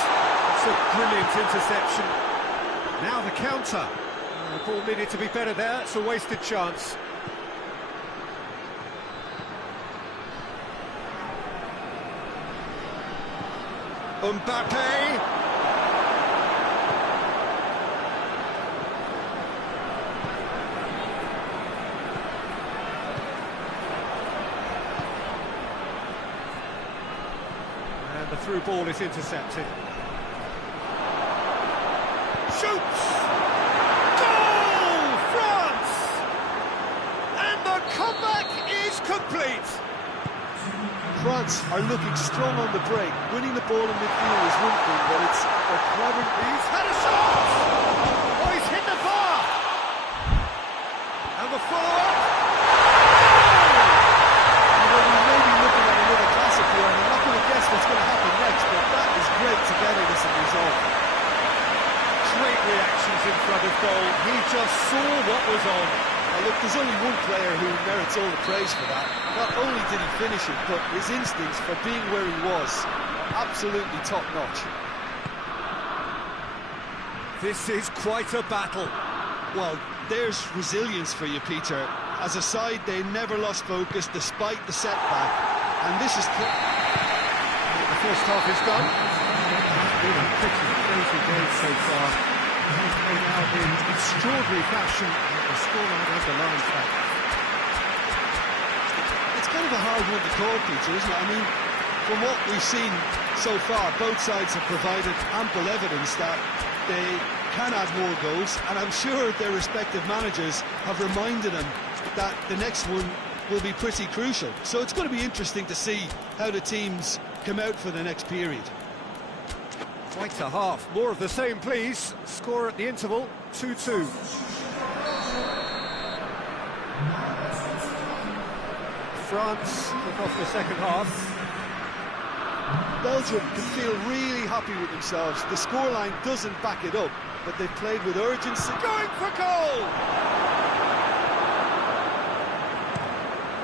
It's a brilliant interception. Now the counter. The ball needed to be better there, it's a wasted chance. Mbappe! And the through ball is intercepted. Shoots! Goal! France! And the comeback is complete! France are looking strong on the break. Winning the ball in midfield is one thing, but it's a clever... He's had a shot! Oh, he's hit the bar! And the follow-up! We may be looking at another classic here, and I'm not going to guess what's going to happen next, but that is great togetherness and resolve. Great reactions in front of goal. He just saw what was on. Now look, there's only one player who merits all the praise for that. Not only did he finish it, but his instincts for being where he was, absolutely top-notch. This is quite a battle. Well, there's resilience for you, Peter. As a side, they never lost focus despite the setback. And this is... The first half is done. It's been a pretty crazy game so far. He's played out in extraordinary fashion. The scoreline has the lines back. It's kind of a hard one to call, Peter, isn't it? I mean, from what we've seen so far, both sides have provided ample evidence that they can add more goals, and I'm sure their respective managers have reminded them that the next one will be pretty crucial. So it's going to be interesting to see how the teams come out for the next period. Quite a half. More of the same, please. Score at the interval, 2-2. France kick off the second half. Belgium can feel really happy with themselves. The scoreline doesn't back it up, but they've played with urgency. Going for goal!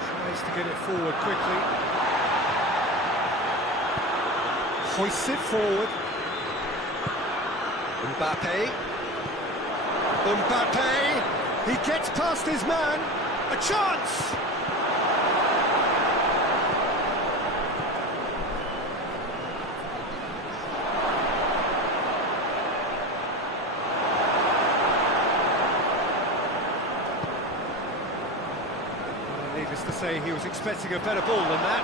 Tries to get it forward quickly. Hoists it forward. Mbappe. Mbappe! He gets past his man. A chance! Needless to say, he was expecting a better ball than that.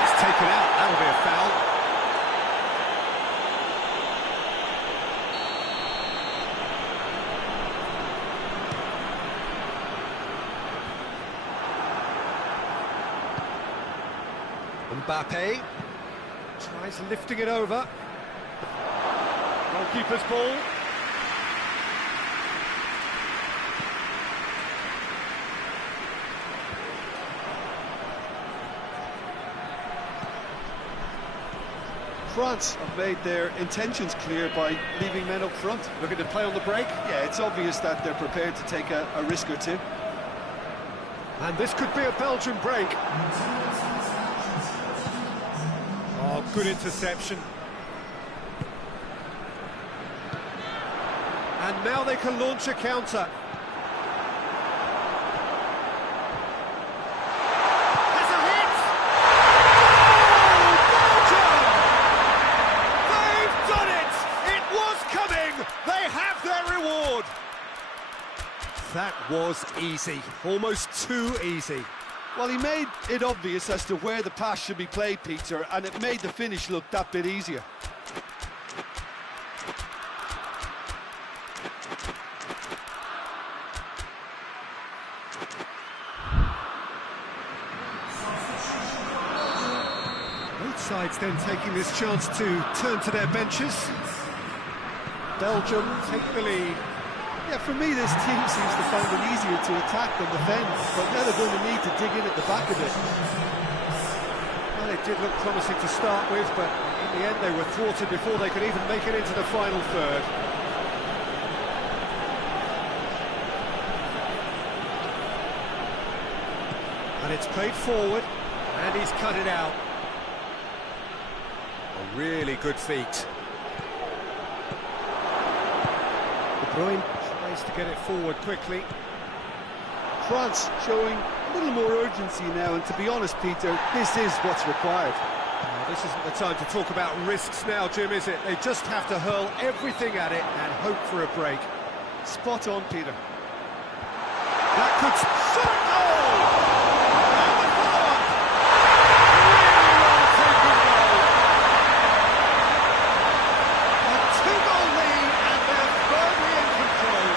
He's taken out, that'll be a foul. Mbappe tries lifting it over. Goalkeeper's ball. France have made their intentions clear by leaving men up front. Looking to play on the break. Yeah, it's obvious that they're prepared to take a risk or two. And this could be a Belgian break. Oh, good interception. And now they can launch a counter. Has a hit! Oh, Belgium! They've done it! It was coming! They have their reward! That was easy. Almost too easy. Well, he made it obvious as to where the pass should be played, Peter, and it made the finish look that bit easier. Both sides then taking this chance to turn to their benches. Belgium take the lead. Yeah, for me, this team seems to find it easier to attack than defend, but now they're going to need to dig in at the back a bit. Well, it did look promising to start with, but in the end they were thwarted before they could even make it into the final third. And it's played forward, and he's cut it out. A really good feat. De Bruyne tries to get it forward quickly. France showing a little more urgency now, and to be honest, Peter, this is what's required. Well, this isn't the time to talk about risks now, Jim, is it? They just have to hurl everything at it and hope for a break. Spot on, Peter. That could shot a goal! And the follow-up! Really well-taken goal. A two-goal lead, and they're firmly in control.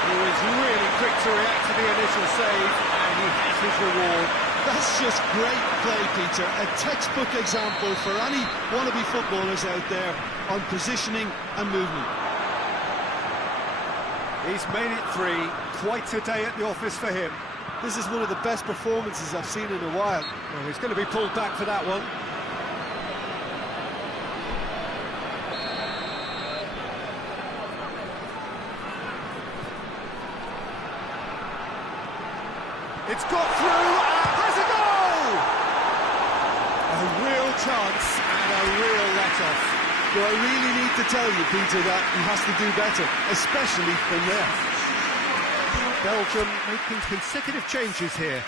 He was really quick to react to the initial save, and he has his reward. That's just great play, Peter. A textbook example for any wannabe footballers out there on positioning and movement. He's made it 3. Quite a day at the office for him. This is one of the best performances I've seen in a while. Well, he's going to be pulled back for that one. It's got through and has a goal! A real chance and a real let-off. Do I really need to tell you, Peter, that he has to do better, especially from there? Belgium making consecutive changes here.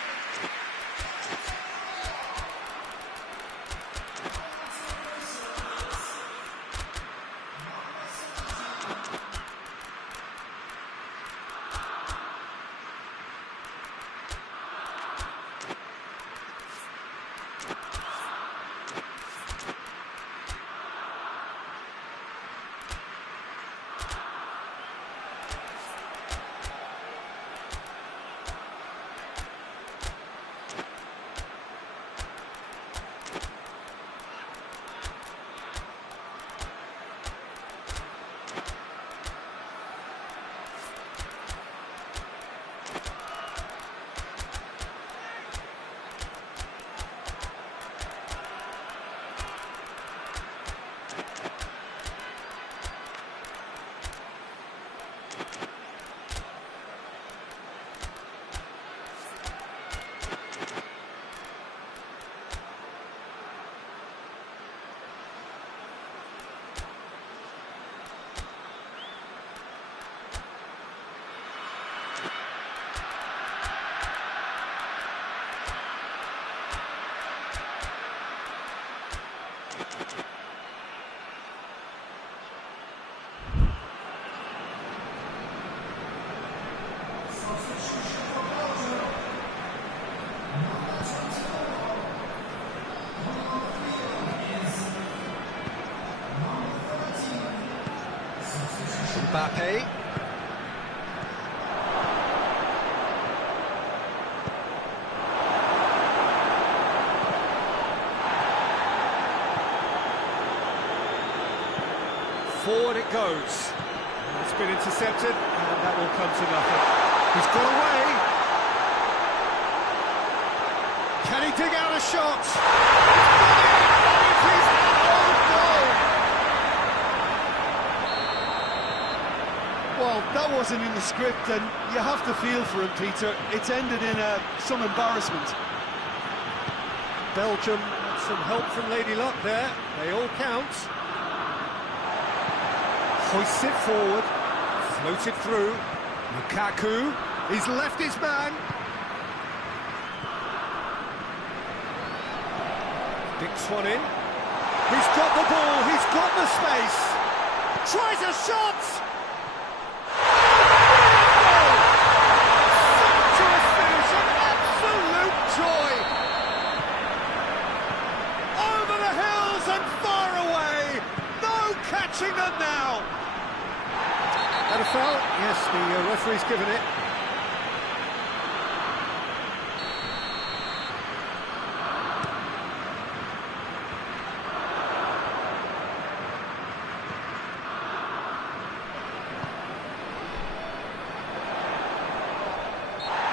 Mbappe. Forward it goes. It's been intercepted, and that will come to nothing. He's got away. Can he dig out a shot? It is an own goal. Well, that wasn't in the script, and you have to feel for him, Peter. It's ended in some embarrassment. Belgium had some help from Lady Luck there. They all count. Hoists it forward, floated through. Lukaku, he's left his man. Dicks one in. He's got the ball, he's got the space. Tries a shot! To a finish, an absolute joy! Over the hills and far away! No catching them now! That a foul? Yes, the referee's given it.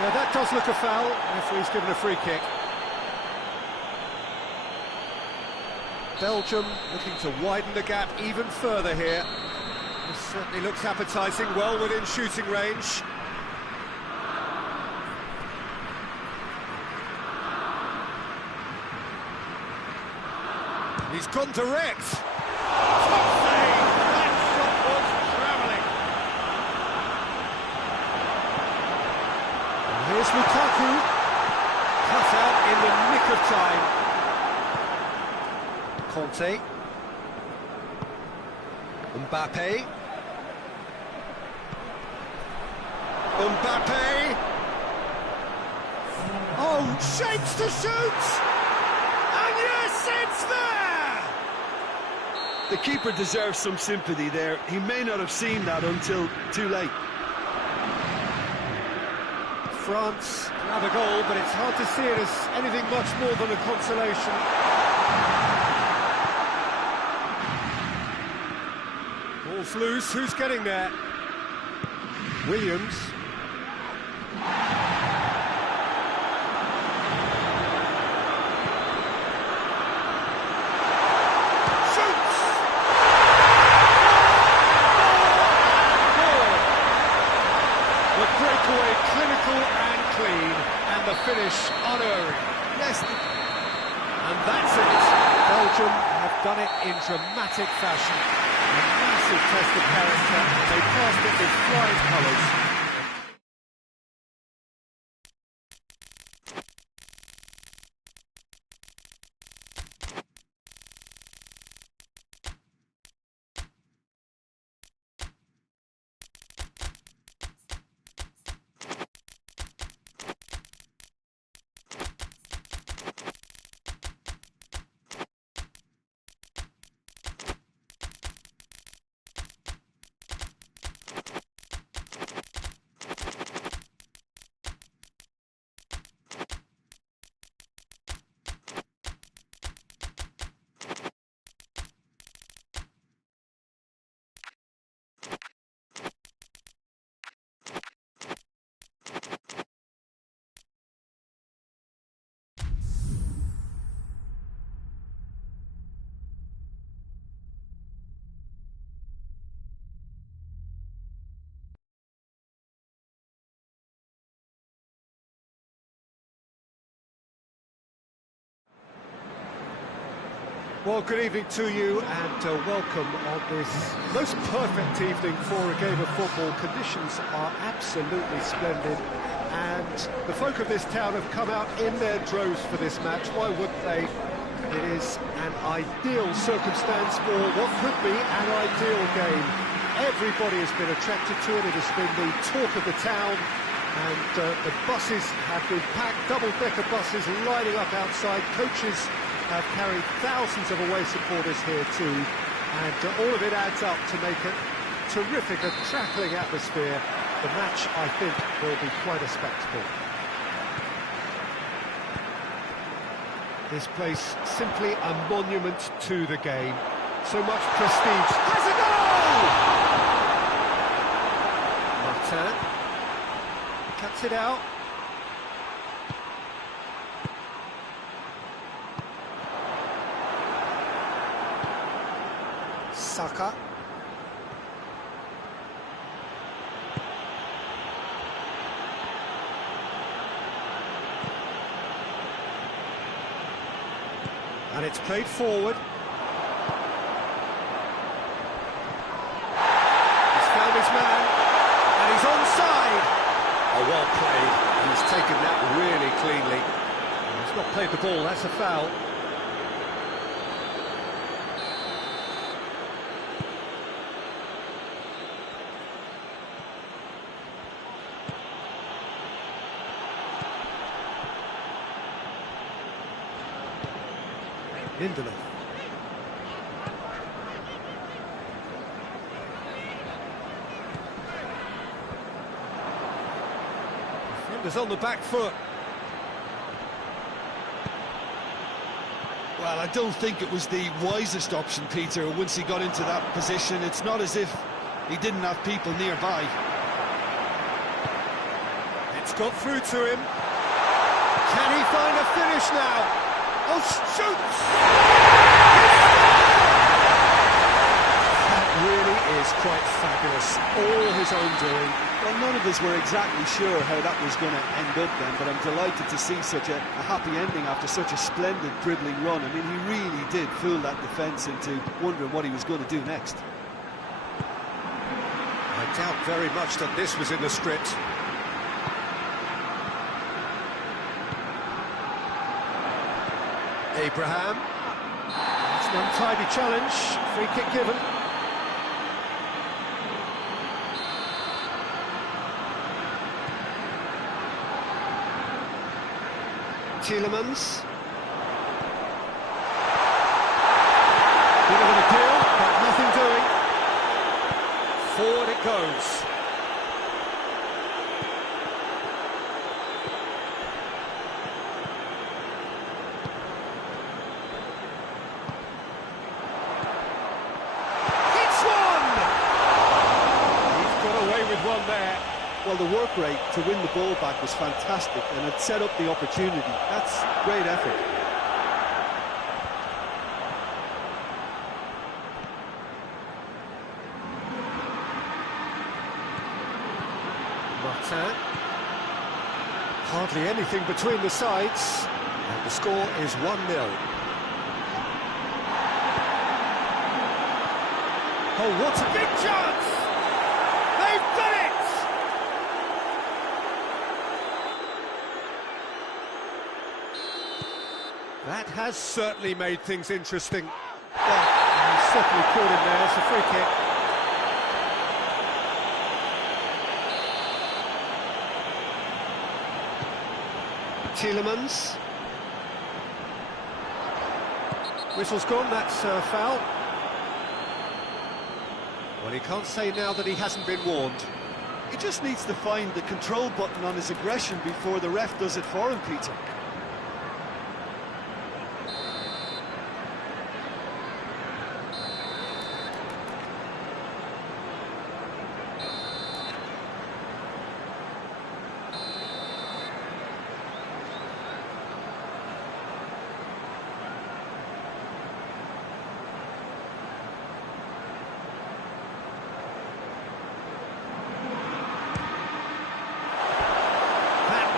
Now that does look a foul. Referee's given a free kick. Belgium looking to widen the gap even further here. This certainly looks appetising, well within shooting range. He's gone direct. Top save! That shot was travelling. Here's Lukaku. Cut out in the nick of time. Conte. Mbappe. Mbappe. Oh, shapes to shoot! And yes, it's there! The keeper deserves some sympathy there. He may not have seen that until too late. France have a goal, but it's hard to see it as anything much more than a consolation. Ball's loose, who's getting there? Williams. Shoots! Goal! The breakaway clinical and clean, and the finish unerring. Yes, and that's it. Belgium have done it in dramatic fashion. A massive test of character. They passed it with flying colours. Well, good evening to you and welcome on this most perfect evening for a game of football. Conditions are absolutely splendid and the folk of this town have come out in their droves for this match. Why wouldn't they? It is an ideal circumstance for what could be an ideal game. Everybody has been attracted to it. It has been the talk of the town and the buses have been packed, double-decker buses lining up outside. Coaches have carried thousands of away supporters here too, and all of it adds up to make it terrific, a crackling atmosphere. The match, I think, will be quite a spectacle. This place simply a monument to the game. So much prestige. Has a goal! P.Tan cuts it out. Saka. And it's played forward. He's found his man, and he's onside. Oh, well played. He's taken that really cleanly. He's not played the ball, that's a foul. Lindelof. Defenders on the back foot. Well, I don't think it was the wisest option, Peter, once he got into that position. It's not as if he didn't have people nearby. It's got through to him. Can he find a finish now? Oh, shoots! That really is quite fabulous. All his own doing. Well, none of us were exactly sure how that was going to end up then, but I'm delighted to see such a happy ending after such a splendid dribbling run. I mean, he really did fool that defence into wondering what he was going to do next. I doubt very much that this was in the script. Abraham. It's an untidy challenge. Free kick given. Tielemans. Bit of an appeal, but nothing doing. Forward it goes. One there. Well, the work rate to win the ball back was fantastic, and it set up the opportunity. That's great effort. P.Tan. Hardly anything between the sides, and the score is 1-0. Oh, what a big chance! They've done it! That has certainly made things interesting. Well, he's certainly caught him there. It's a free kick. Tielemans. Whistle's gone, that's a foul. Well, he can't say now that he hasn't been warned. He just needs to find the control button on his aggression before the ref does it for him, Peter.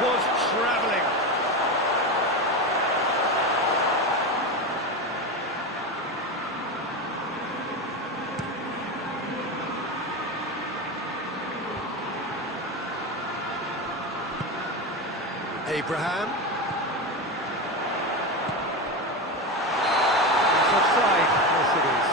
Was travelling. Abraham. It's offside. Yes, it is.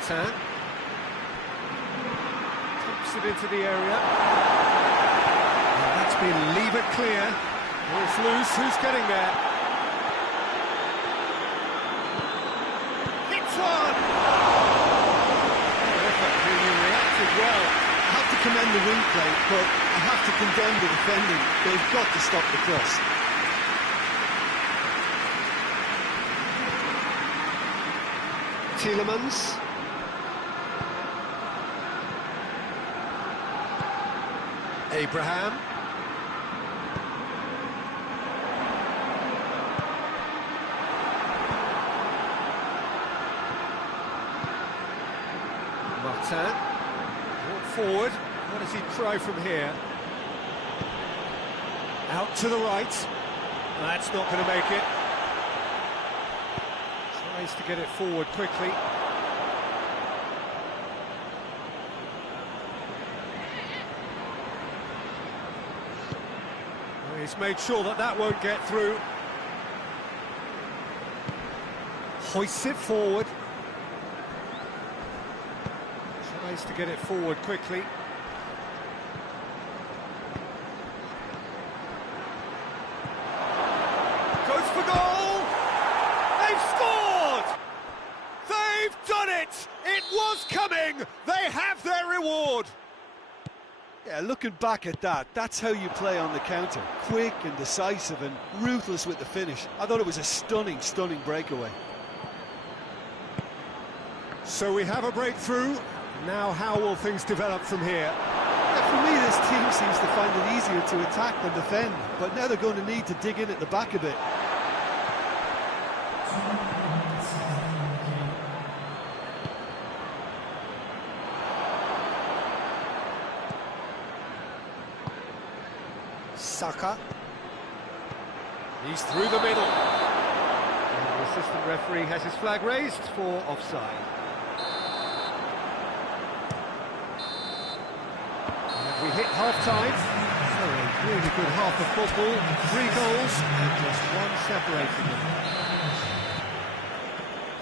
P.Tan pumps it into the area. And that's been lever clear. Oh, it's loose. Who's getting there? Hits one! Perfect, really reacted well. I have to commend the wing play, but I have to condemn the defending. They've got to stop the cross. Tielemans. Abraham. P.Tan. Walk forward. What does he try from here? Out to the right. That's not going to make it. Tries to get it forward quickly. Well, he's made sure that that won't get through. Hoists it forward. Tries to get it forward quickly. Goes for goal! They've scored! They've done it! It was coming! They have their reward! Yeah, looking back at that, that's how you play on the counter. Quick and decisive and ruthless with the finish. I thought it was a stunning, stunning breakaway. So we have a breakthrough. Now how will things develop from here? Yeah, for me, this team seems to find it easier to attack than defend, but now they're going to need to dig in at the back a bit. Saka. He's through the middle. And the assistant referee has his flag raised for offside. We hit half-time, so a really good half of football, 3 goals and just one separating them.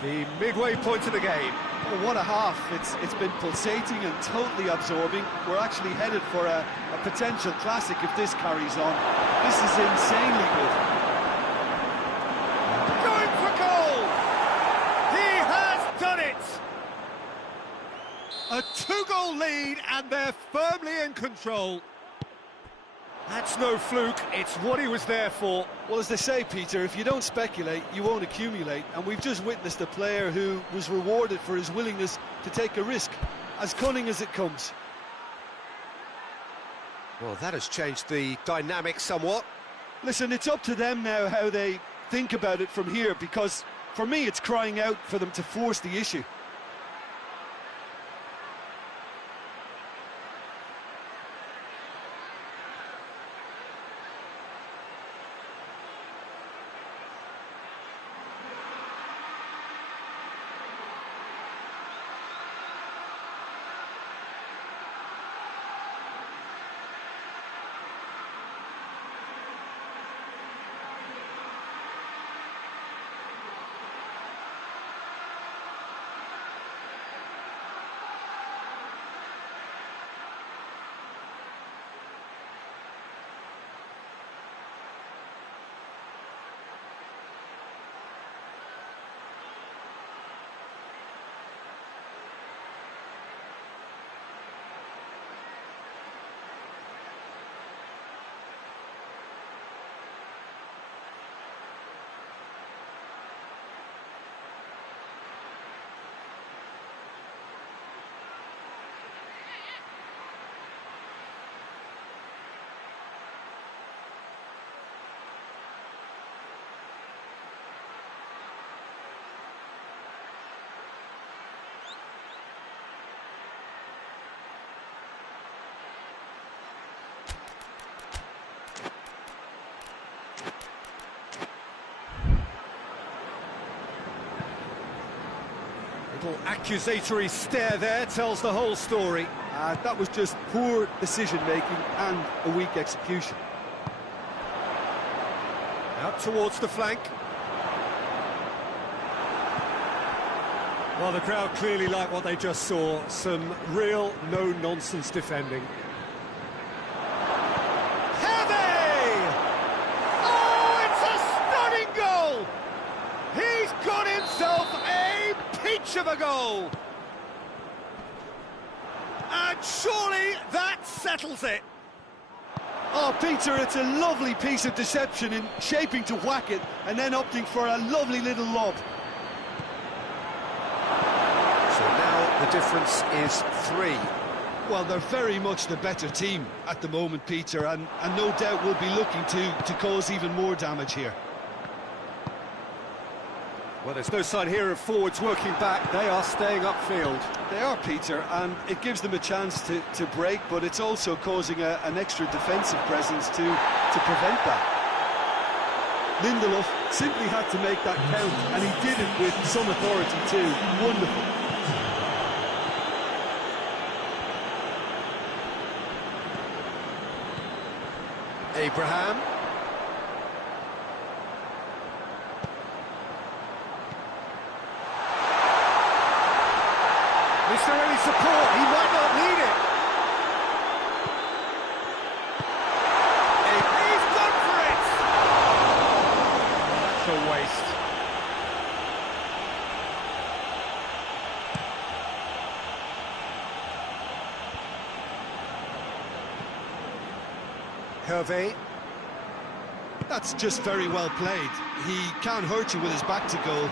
The midway point of the game. Well, what a half. It's been pulsating and totally absorbing. We're actually headed for a potential classic if this carries on. This is insanely good. Going for goal! He has done it! A 2-goal lead, and they're firmly in control. That's no fluke, it's what he was there for. Well, as they say, Peter, if you don't speculate, you won't accumulate. And we've just witnessed a player who was rewarded for his willingness to take a risk, as cunning as it comes. Well, that has changed the dynamic somewhat. Listen, it's up to them now how they think about it from here, because for me, it's crying out for them to force the issue. Little accusatory stare there tells the whole story. That was just poor decision-making and a weak execution. Out towards the flank. Well, the crowd clearly like what they just saw. Some real no-nonsense defending. Heavy! Oh, it's a stunning goal! He's got himself a peach of a goal! And surely that settles it. Oh, Peter, it's a lovely piece of deception in shaping to whack it and then opting for a lovely little lob. So now the difference is 3. Well, they're very much the better team at the moment, Peter, and no doubt will be looking to cause even more damage here. Well, there's no sign here of forwards working back. They are staying upfield. They are, Peter, and it gives them a chance to break, but it's also causing an extra defensive presence to prevent that. Lindelof simply had to make that count, and he did it with some authority too. Wonderful. Abraham. Is there any support? He might not need it. He's gone for it! That's a waste. Hervé. That's just very well played. He can't hurt you with his back to goal,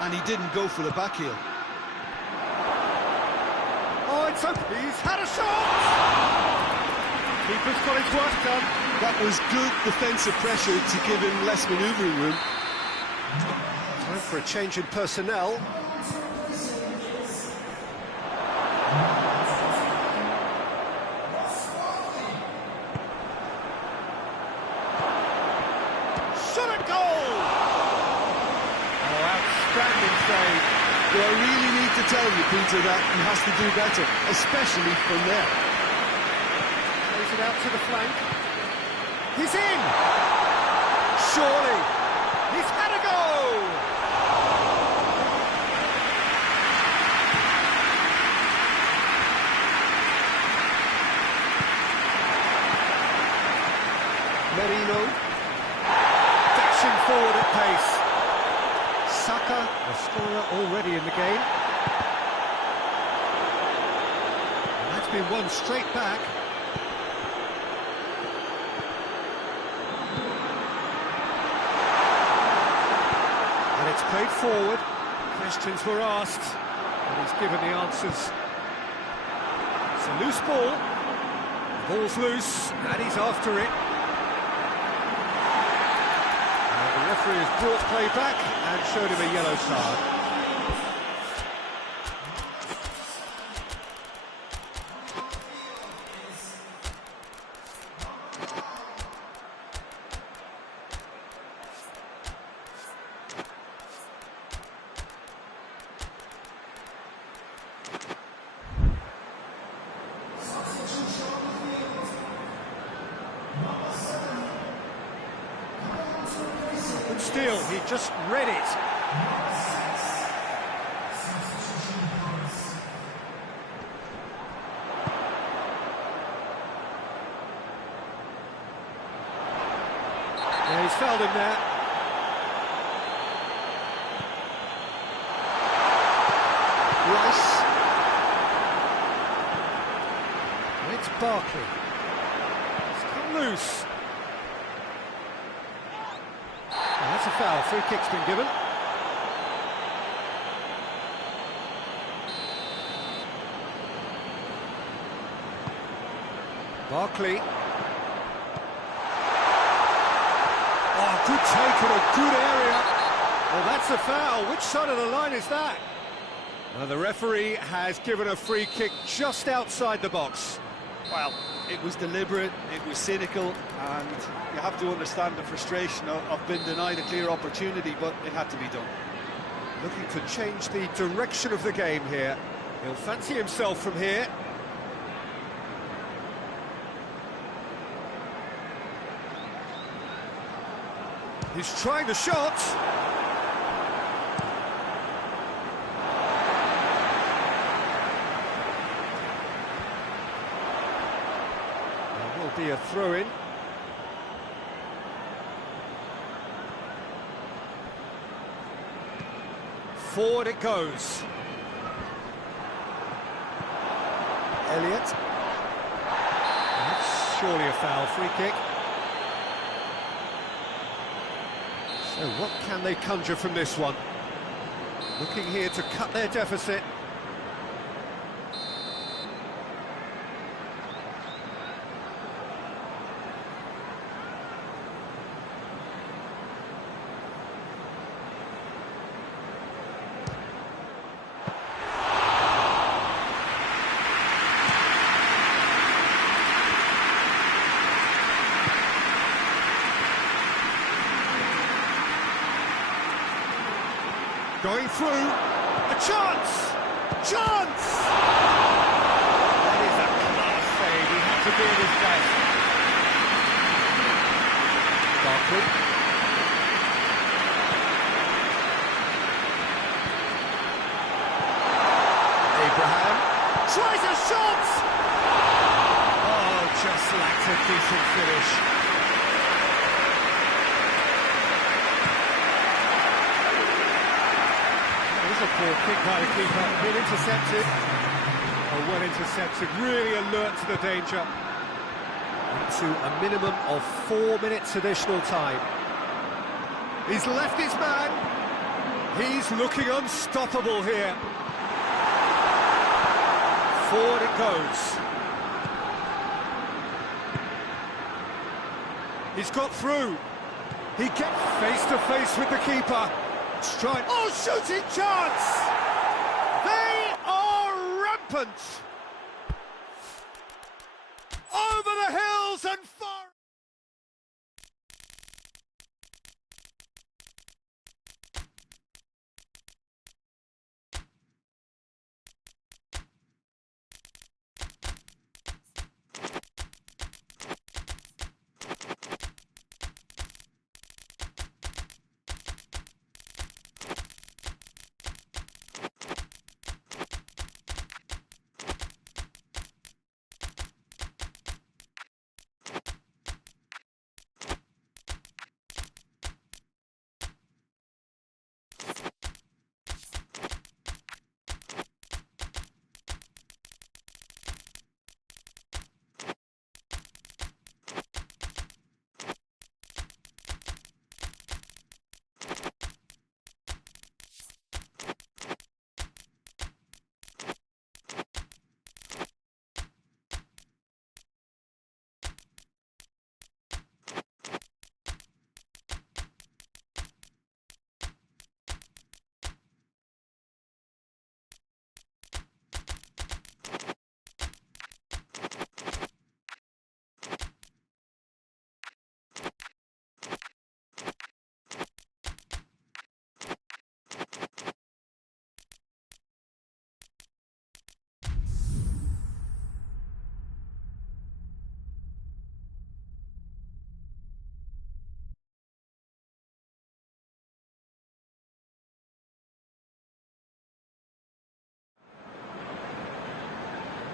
and he didn't go for the back heel. Oh, it's open. He's had a shot! Keeper's got his work done. That was good defensive pressure to give him less manoeuvring room. Time for a change in personnel. Shot at goal! Oh, outstanding save. Do I really need to tell you, Peter, that he has to do better, especially from there? Plays it out to the flank. He's in! Surely! He's had a go! Merino. Dashing forward at pace. Saka, the scorer already in the game. And that's been won straight back. And it's played forward. Questions were asked, and he's given the answers. It's a loose ball. The ball's loose, and he's after it. The referee has brought play back and showed him a yellow card. But still, he just read it. Yeah, he's fouled him there. Rice. It's Barkley. It's come loose. Oh, that's a foul. Free kick's been given. Barkley. Oh, good take in a good area. Well, that's a foul. Which side of the line is that? Well, the referee has given a free kick just outside the box. Well, it was deliberate, it was cynical, and you have to understand the frustration of being denied a clear opportunity, but it had to be done. Looking to change the direction of the game here. He'll fancy himself from here. He's trying the shot. a throw-in. Forward it goes. Elliott. That's surely a foul, free kick. So what can they conjure from this one? Looking here to cut their deficit. Going through, a chance! Chance! That is a class save, he had to be at his best. Barkley. Abraham. Tries a shot! Oh, just lacked a decent finish. A poor kick by the keeper, been intercepted. Oh, well intercepted, really alert to the danger. Into a minimum of 4 minutes additional time. He's left his man. He's looking unstoppable here. Forward it goes. He's got through. He gets face to face with the keeper. Strike. Oh, shooting chance! They are rampant! Over the hills and far...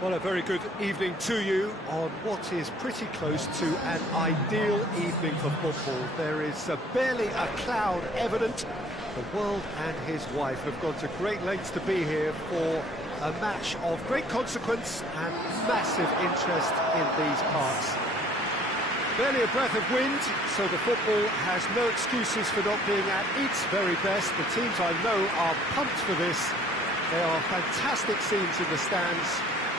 Well, a very good evening to you on what is pretty close to an ideal evening for football. There is barely a cloud evident. The world and his wife have gone to great lengths to be here for a match of great consequence and massive interest in these parts. Barely a breath of wind, so the football has no excuses for not being at its very best. The teams I know are pumped for this. There are fantastic scenes in the stands.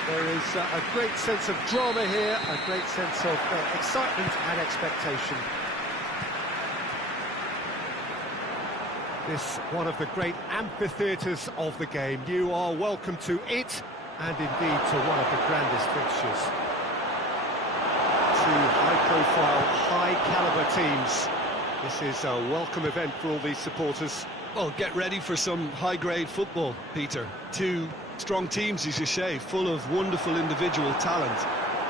There is a great sense of drama here, a great sense of excitement and expectation. This one of the great amphitheatres of the game. You are welcome to it, and indeed to one of the grandest fixtures. Two high-profile, high-caliber teams. This is a welcome event for all these supporters. Well, get ready for some high-grade football, Peter. Two strong teams, as you say, full of wonderful individual talent,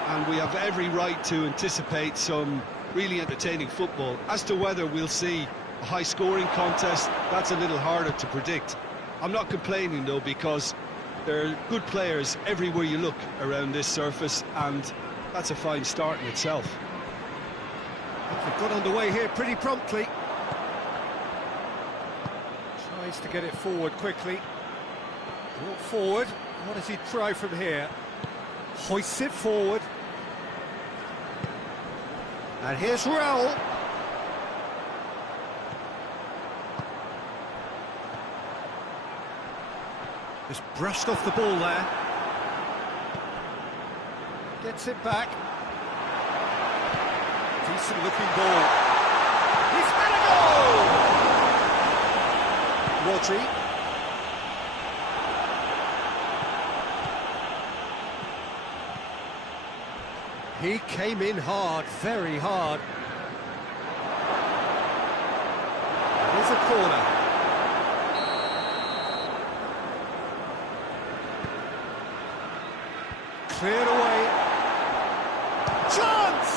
and we have every right to anticipate some really entertaining football. As to whether we'll see a high-scoring contest, that's a little harder to predict. I'm not complaining, though, because there are good players everywhere you look around this surface, and That's a fine start in itself. They've got underway here pretty promptly. Tries to get it forward quickly. Brought forward. What does he try from here? Hoists it forward. And here's Raul. Just brushed off the ball there. Gets it back. Decent looking ball. He's had a goal! Rodri. He came in hard, very hard. Here's a corner. Cleared away. Chance!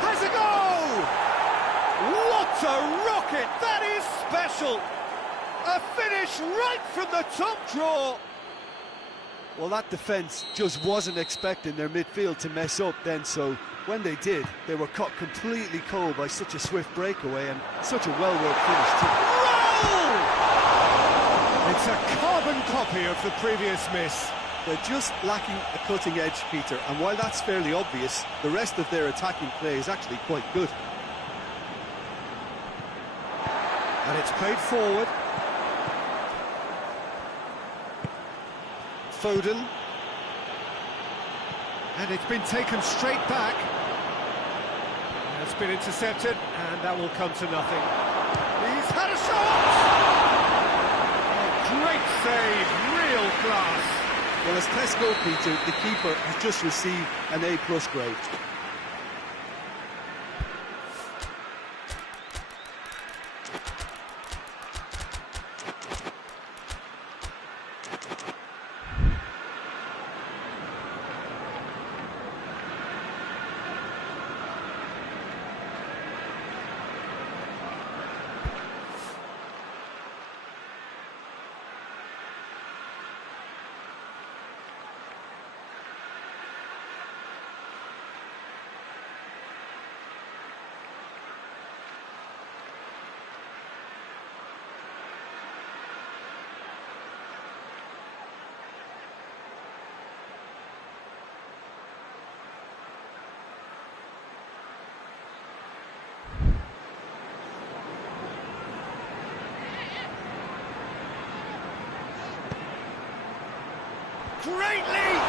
Has a goal! What a rocket! That is special! A finish right from the top draw! Well, that defence just wasn't expecting their midfield to mess up then, so when they did, they were caught completely cold by such a swift breakaway and such a well-worked finish too. Roll! It's a carbon copy of the previous miss. They're just lacking a cutting edge, Peter, and while that's fairly obvious, the rest of their attacking play is actually quite good. And it's played forward. Foden. And it's been taken straight back. And it's been intercepted, and that will come to nothing. He's had a shot! Oh, great save, real class. Well, as tests go, Peter, the keeper has just received an A+ grade. Great lead!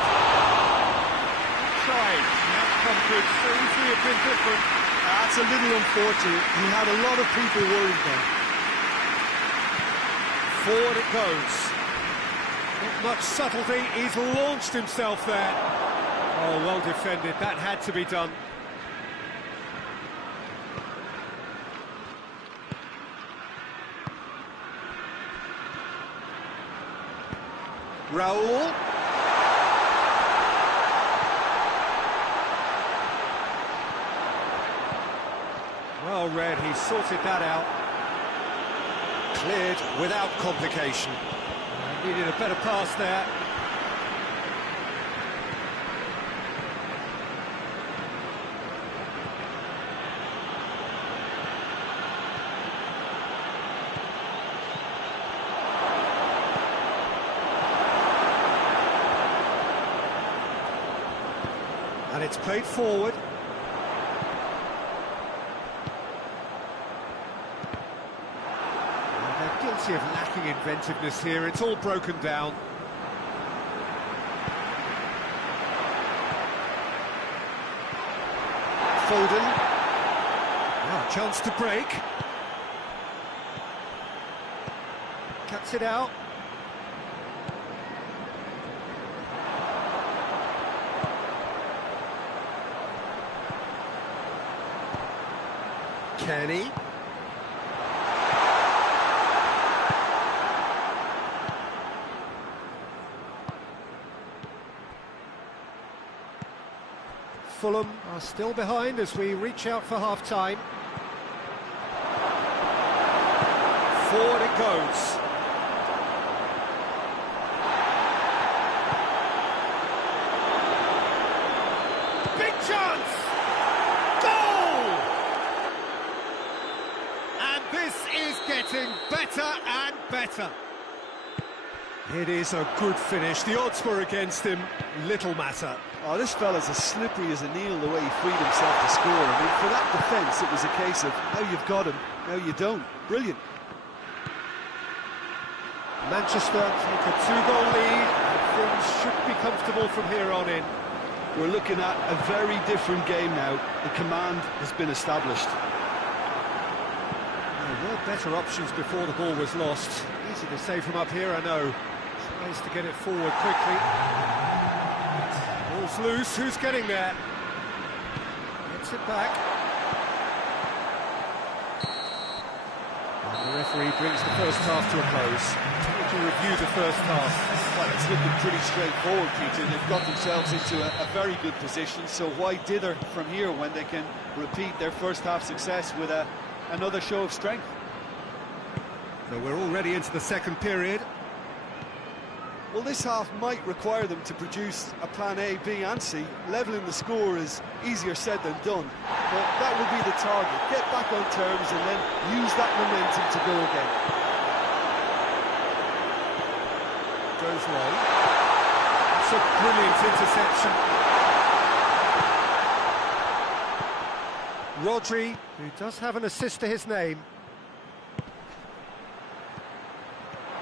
Tried, the outcome could so easily have been different. That's a little unfortunate. He had a lot of people worried then. Forward it goes. Not much subtlety, he's launched himself there. Oh, well defended, that had to be done. Raul. Well read, he sorted that out. Cleared without complication. Needed a better pass there. And it's played forward. Guilty of lacking inventiveness here, it's all broken down. Foden. Now a chance to break. Cuts it out. Kenny. Fulham are are still behind as we reach out for half-time. Forward it goes. Big chance! Goal! And this is getting better and better. It is a good finish. The odds were against him. Little matter. Oh, this fella's as slippery as an eel the way he freed himself to score. I mean, for that defence, it was a case of now you've got him, now you don't. Brilliant. Manchester take a 2-goal lead, and things should be comfortable from here on in. We're looking at a very different game now. The command has been established. There were better options before the ball was lost. Easy to save from up here, I know. Tries to get it forward quickly. Ball's loose, who's getting there? Gets it back. And the referee brings the first half to a close. To review the first half. Well, it's looking pretty straightforward, Peter. They've got themselves into a very good position, so why dither from here when they can repeat their first half success with another show of strength? So we're already into the second period. Well, this half might require them to produce a plan A, B and C. Levelling the score is easier said than done, but that will be the target. Get back on terms and then use that momentum to go again. Goes long. It's a brilliant interception. Rodri, who does have an assist to his name.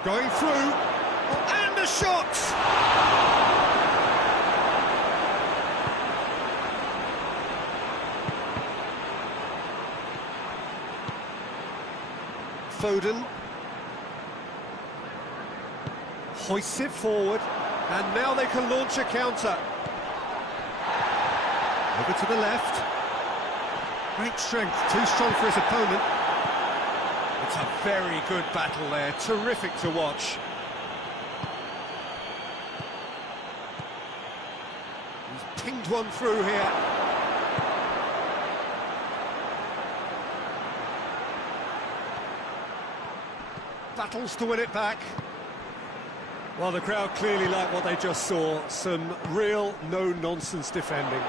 Going through, and a shot! Foden. Hoists it forward, and now they can launch a counter. Over to the left. Great strength, too strong for his opponent. It's a very good battle there, terrific to watch. He's pinged one through here. Battles to win it back. Well, the crowd clearly like what they just saw. Some real no-nonsense defending.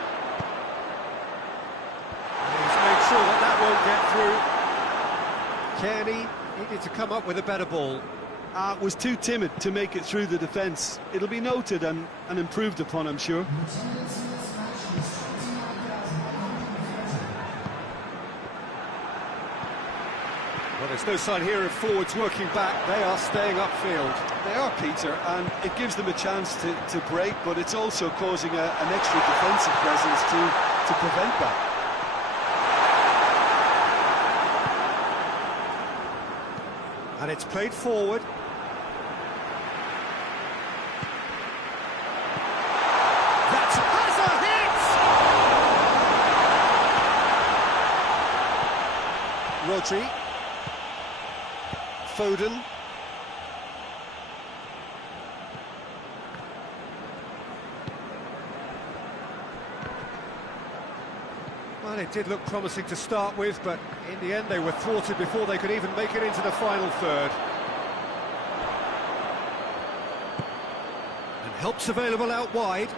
And he's made sure that that won't get through. Kearney needed to come up with a better ball. Was too timid to make it through the defence. It'll be noted and improved upon, I'm sure. Well, there's no sign here of forwards working back. They are staying upfield. They are, Peter, and it gives them a chance to break, but it's also causing an extra defensive presence to prevent that. And it's played forward. That has a hit! Rodri. Foden. Well, it did look promising to start with, but in the end they were thwarted before they could even make it into the final third. And help's available out wide.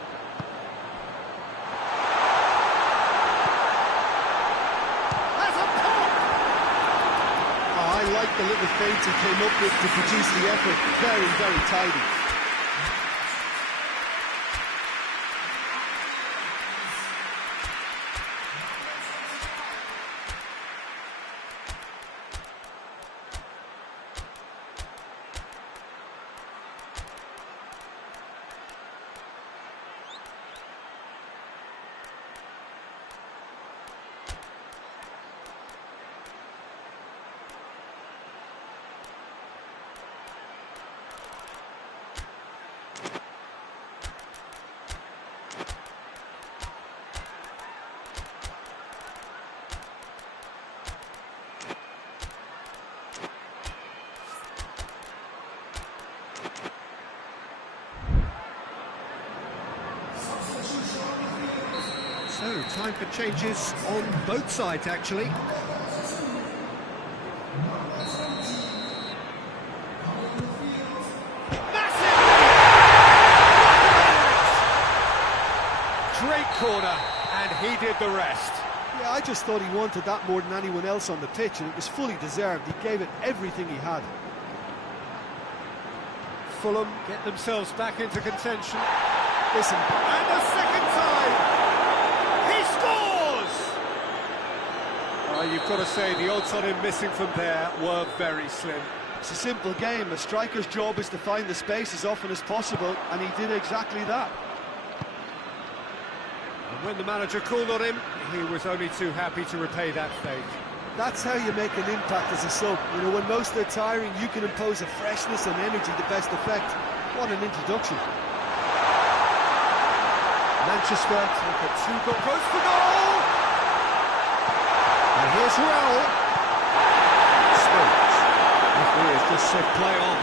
I like the little feint he came up with to produce the effort. Very, very tidy. Time for changes on both sides, actually. Massive! Great corner, and he did the rest. Yeah, I just thought he wanted that more than anyone else on the pitch, and it was fully deserved. He gave it everything he had. Fulham get themselves back into contention. Listen. And the second time! He scores! You've got to say, the odds on him missing from there were very slim. It's a simple game. A striker's job is to find the space as often as possible, and he did exactly that. And when the manager called on him, he was only too happy to repay that favour. That's how you make an impact as a sub. You know, when most are tiring, you can impose a freshness and energy to best effect. What an introduction. Manchester take a two-goal goes for goal! And here's Raul. Stones. Referee has just said play on.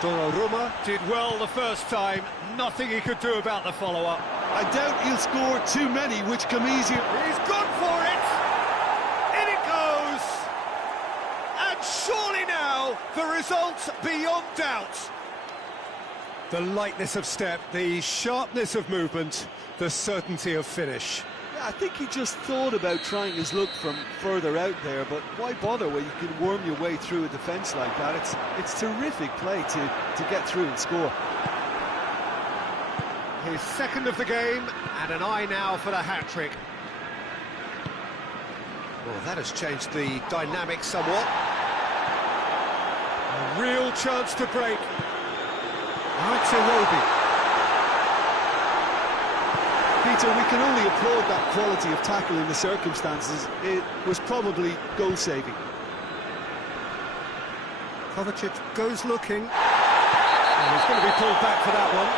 Donnarumma did well the first time, nothing he could do about the follow-up. I doubt he'll score too many, which come easier. He's gone for it! In it goes! And surely now, the result beyond doubt. The lightness of step, the sharpness of movement, the certainty of finish. Yeah, I think he just thought about trying his luck from further out there, but why bother when you can worm your way through a defence like that? It's terrific play to get through and score. His second of the game, and an eye now for the hat-trick. Well, that has changed the dynamic somewhat. A real chance to break. Irobi. Peter, we can only applaud that quality of tackle in the circumstances. It was probably goal-saving. Kovacic goes looking. And he's going to be pulled back for that one.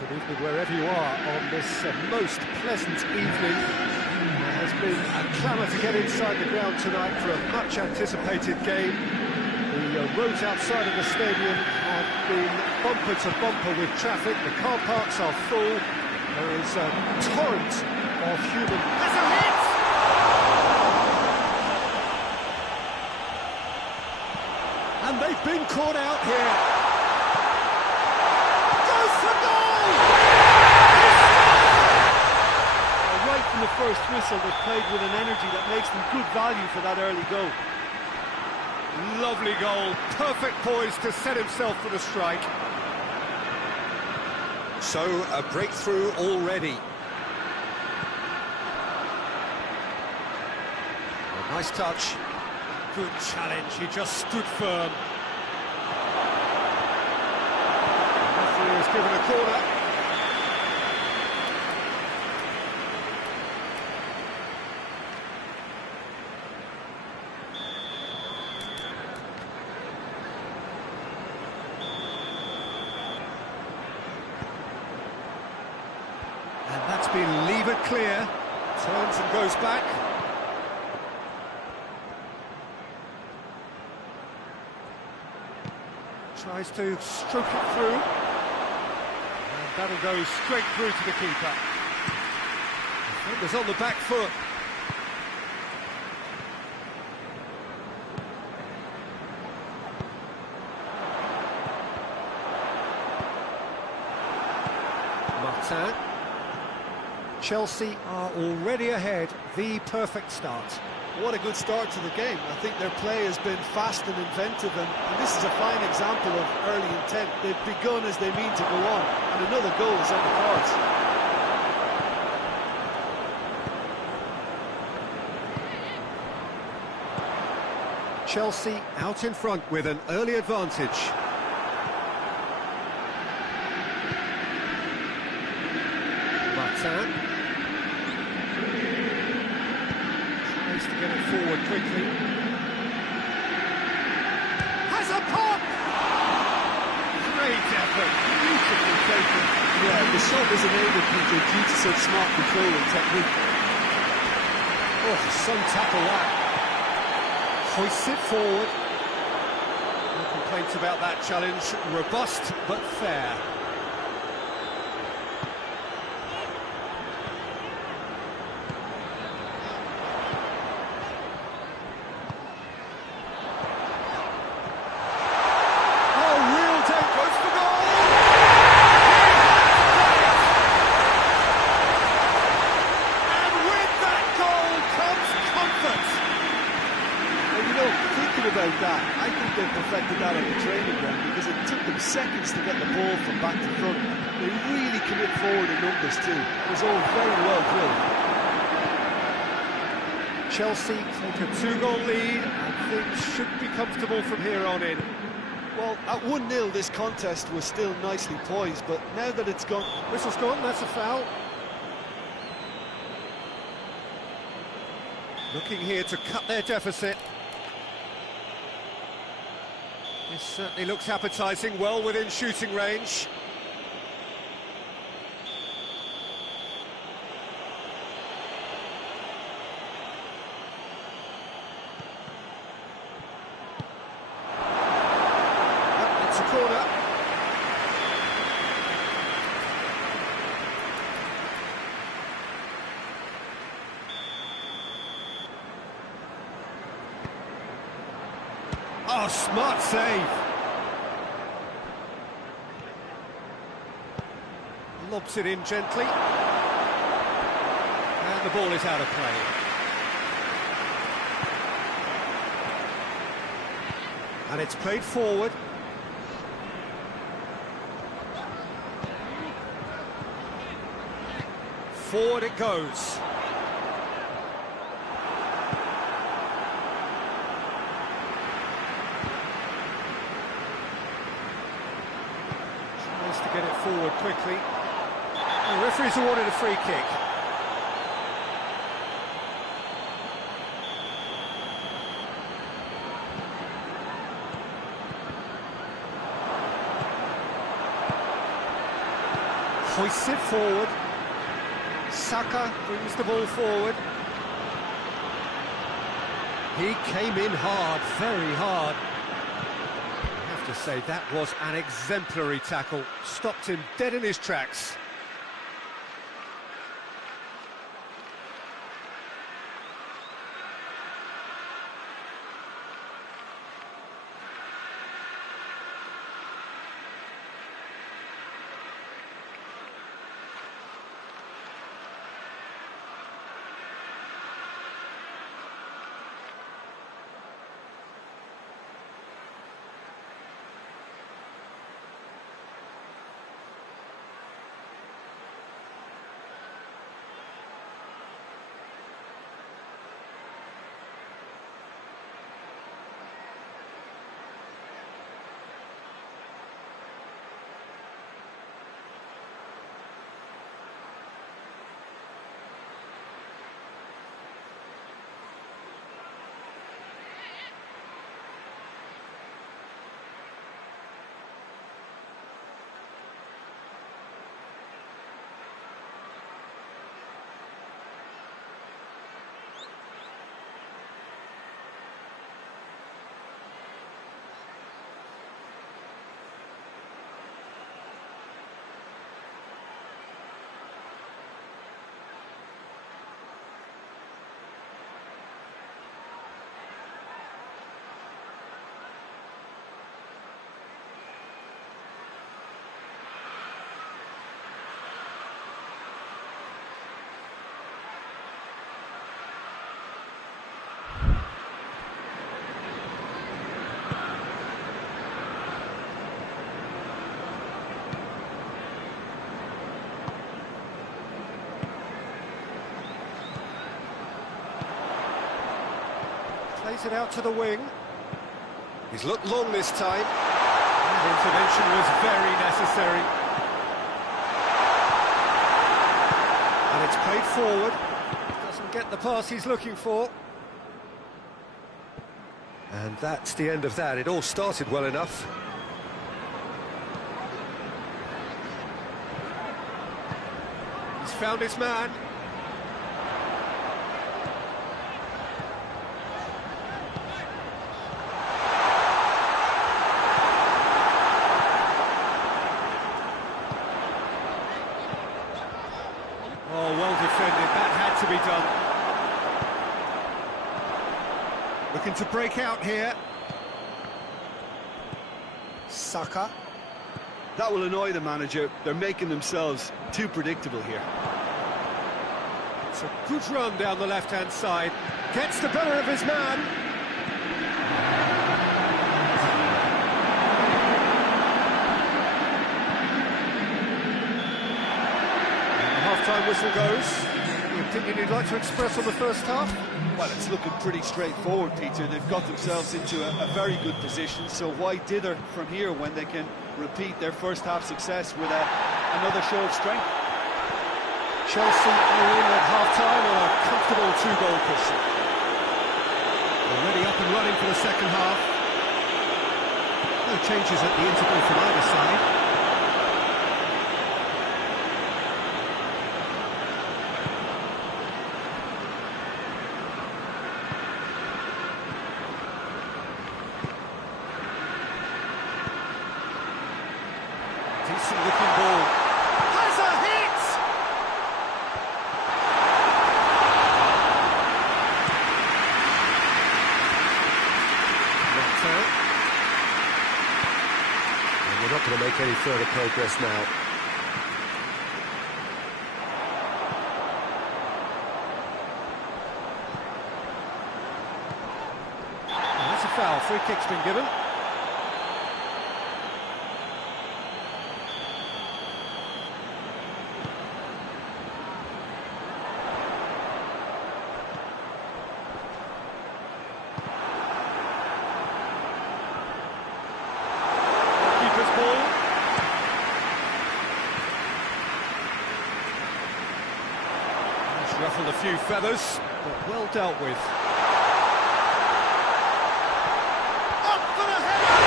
Good evening wherever you are on this most pleasant evening. There has been a clamour to get inside the ground tonight for a much anticipated game. The roads outside of the stadium have been bumper to bumper with traffic. The car parks are full. There is a torrent of human... That's a hit! And they've been caught out here. The first whistle, they played with an energy that makes them good value for that early goal. Lovely goal, perfect poise to set himself for the strike. So, a breakthrough already. A nice touch. Good challenge, he just stood firm. The referee has given a corner. And that's been levered clear Turns and goes back. Tries to stroke it through. And that'll go straight through to the keeper. Defender's on the back foot. P.Tan. Chelsea are already ahead, the perfect start. What a good start to the game. I think their play has been fast and inventive, and this is a fine example of early intent. They've begun as they mean to go on, and another goal is on the cards. Chelsea out in front with an early advantage. P.Tan tries to get it forward quickly. Has a pop! Great effort, beautifully taken. Yeah, the shot was enabled, Peter, due to such smart control and technique. Oh, some tackle that. Hoists it forward. No complaints about that challenge. Robust but fair. About that, I think they perfected that on the training ground because it took them seconds to get the ball from back to front. They really commit forward in numbers too. It was all very well drilled. Chelsea take a 2-goal lead and things should be comfortable from here on in. Well, at 1-0 this contest was still nicely poised, but now that it's gone... Whistle's gone, that's a foul. Looking here to cut their deficit. This certainly looks appetising, well within shooting range. It's a corner. Oh, smart save. Lobs it in gently. And the ball is out of play. And it's played forward. Forward it goes. To get it forward quickly. The referee's awarded a free kick. Hoists it forward. Saka brings the ball forward. He came in hard, very hard. To say that was an exemplary tackle, stopped him dead in his tracks. Plays it out to the wing. He's looked long this time. That intervention was very necessary. And it's played forward. Doesn't get the pass he's looking for. And that's the end of that. It all started well enough. He's found his man. Oh, well defended. That had to be done. Looking to break out here. Saka. That will annoy the manager. They're making themselves too predictable here. It's a good run down the left-hand side. Gets the better of his man. And the half-time whistle goes. Any opinion you'd like to express on the first half? Well, it's looking pretty straightforward, Peter. They've got themselves into a very good position, so why dither from here when they can repeat their first half success with another show of strength? Chelsea are in at half-time on a comfortable two-goal cushion. Already up and running for the second half. No changes at the interval from either side. Decent looking ball. Has a hit! P.Tan. And we're not going to make any further progress now. And that's a foul. Free kick's been given. Ruffled a few feathers, but well dealt with. Up for the header!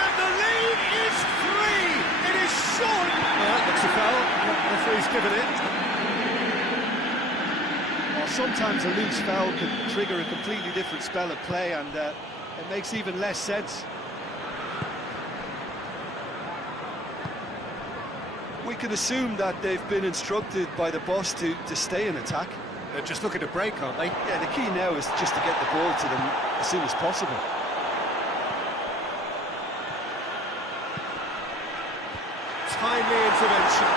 And the lead is 3! It is short! Well, that looks a foul. The referee's given it. Well, sometimes a loose foul can trigger a completely different spell of play, and it makes even less sense. We can assume that they've been instructed by the boss to stay in attack. They're just looking to break, aren't they? Yeah, the key now is just to get the ball to them as soon as possible. Timely intervention.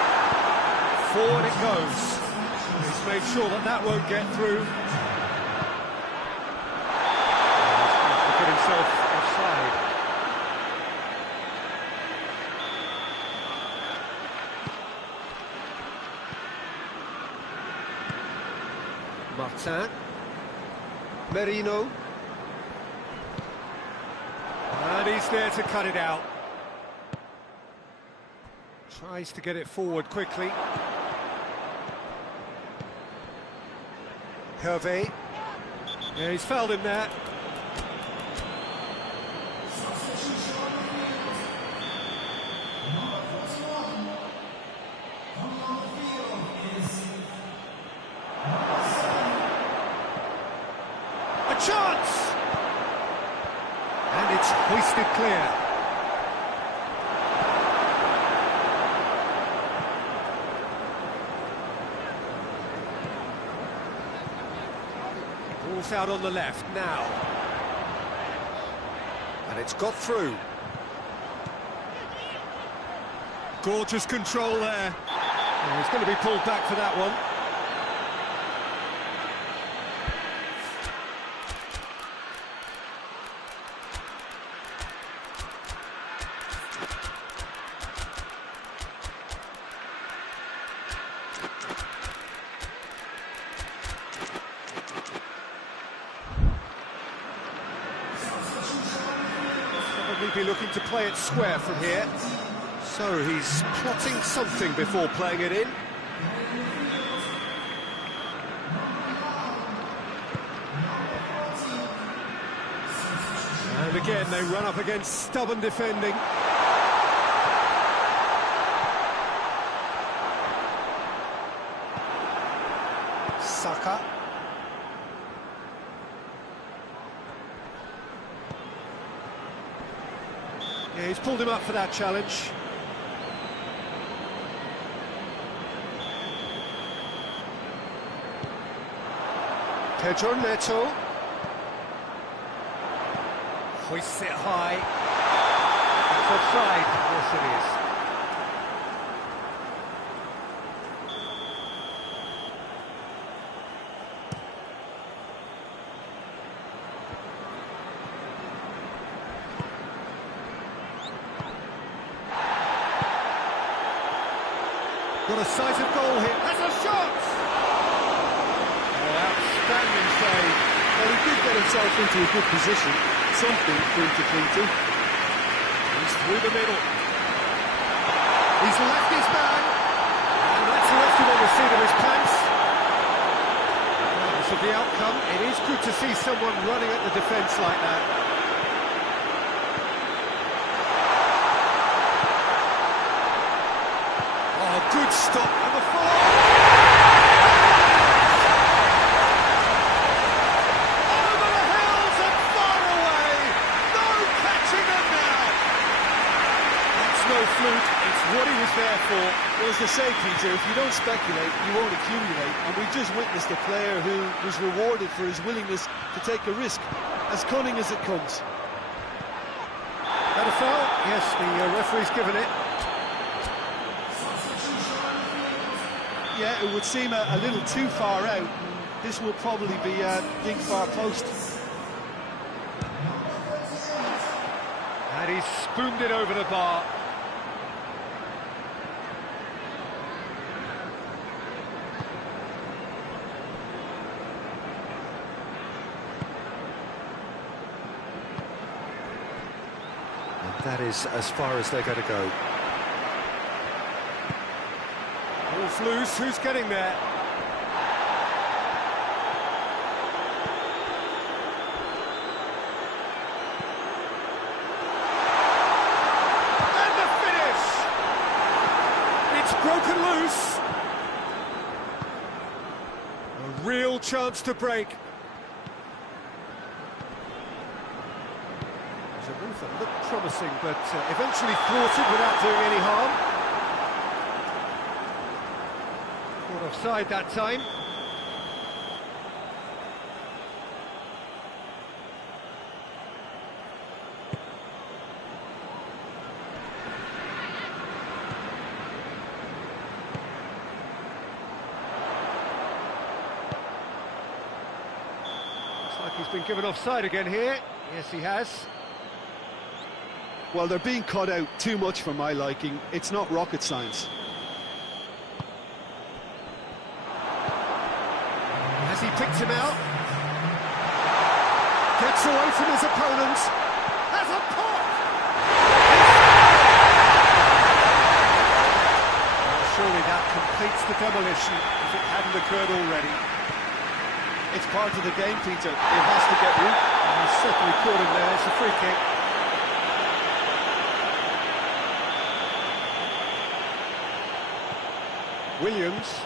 Forward it goes. He's made sure that that won't get through. He's put himself offside. P.Tan. Merino. And he's there to cut it out. Tries to get it forward quickly. Hervé. Yeah, he's fouled him there. A chance! And it's hoisted clear. Ball's out on the left now. And it's got through. Gorgeous control there. Oh, he's going to be pulled back for that one. be looking to play it square from here. So he's plotting something before playing it in. And again, they run up against stubborn defending. Saka. Yeah, he's pulled him up for that challenge. Pedro Neto. Hoists it high. That's offside. Yes, it is. Got a sight of goal here. That's a shot! Oh, outstanding save. Well, he did get himself into a good position. Something for him to cling to. He's through the middle. He's left his man. And that's left him on the seat of his pants. Regardless of the outcome, it is good to see someone running at the defence like that. Oh, good stop. And the follow. It's what he was there for. Well, as they say, Peter, if you don't speculate, you won't accumulate. And we've just witnessed a player who was rewarded for his willingness to take a risk, as cunning as it comes. That a foul? Yes, the referee's given it. Yeah, it would seem a little too far out. This will probably be a big far post. And he's spooned it over the bar. That is as far as they're going to go. Ball's loose, who's getting there? And the finish! It's broken loose. A real chance to break. That looked promising, but eventually thwarted without doing any harm. Caught offside that time. Looks like he's been given offside again here. Yes, he has. Well, they're being cut out too much for my liking. It's not rocket science. Has he picked him out? Gets away from his opponent. Has a pop! Well, surely that completes the demolition if it hadn't occurred already. It's part of the game, Peter. It has to get root. He's certainly caught him there. It's a free kick. Williams.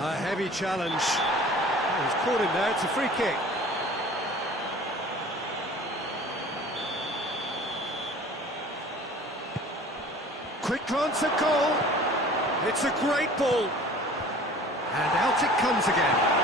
A heavy challenge. Oh, he's caught him there, it's a free kick. Quick glance at goal. It's a great ball. And out it comes again.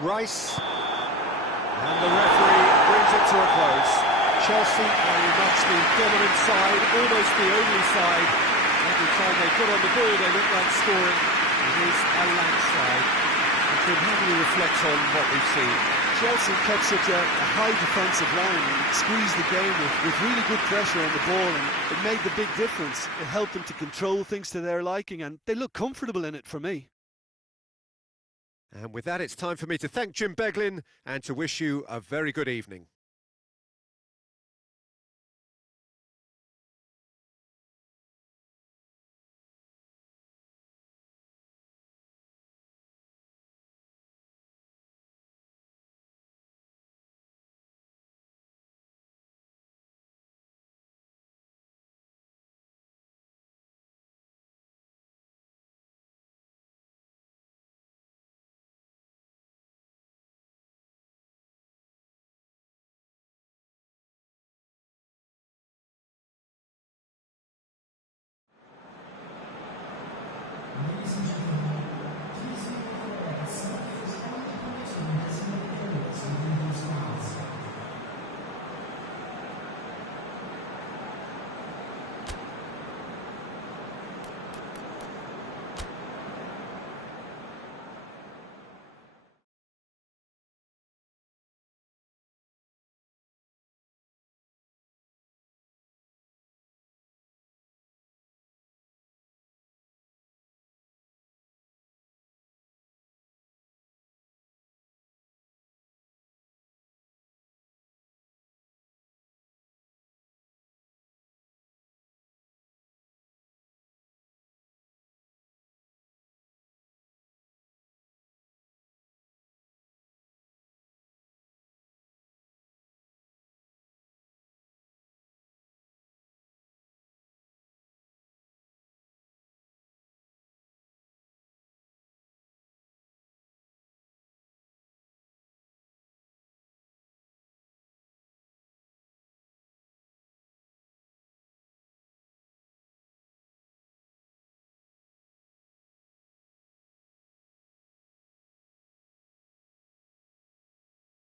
Rice, and the referee brings it to a close. Chelsea very much the dominant side, almost the only side. Every time they got on the ball they looked like scoring. It is a landslide. And Tim, how do you reflect on what we've seen? Chelsea kept such a high defensive line and squeezed the game with really good pressure on the ball, and it made the big difference. It helped them to control things to their liking, and they look comfortable in it for me. And with that, it's time for me to thank Jim Beglin and to wish you a very good evening.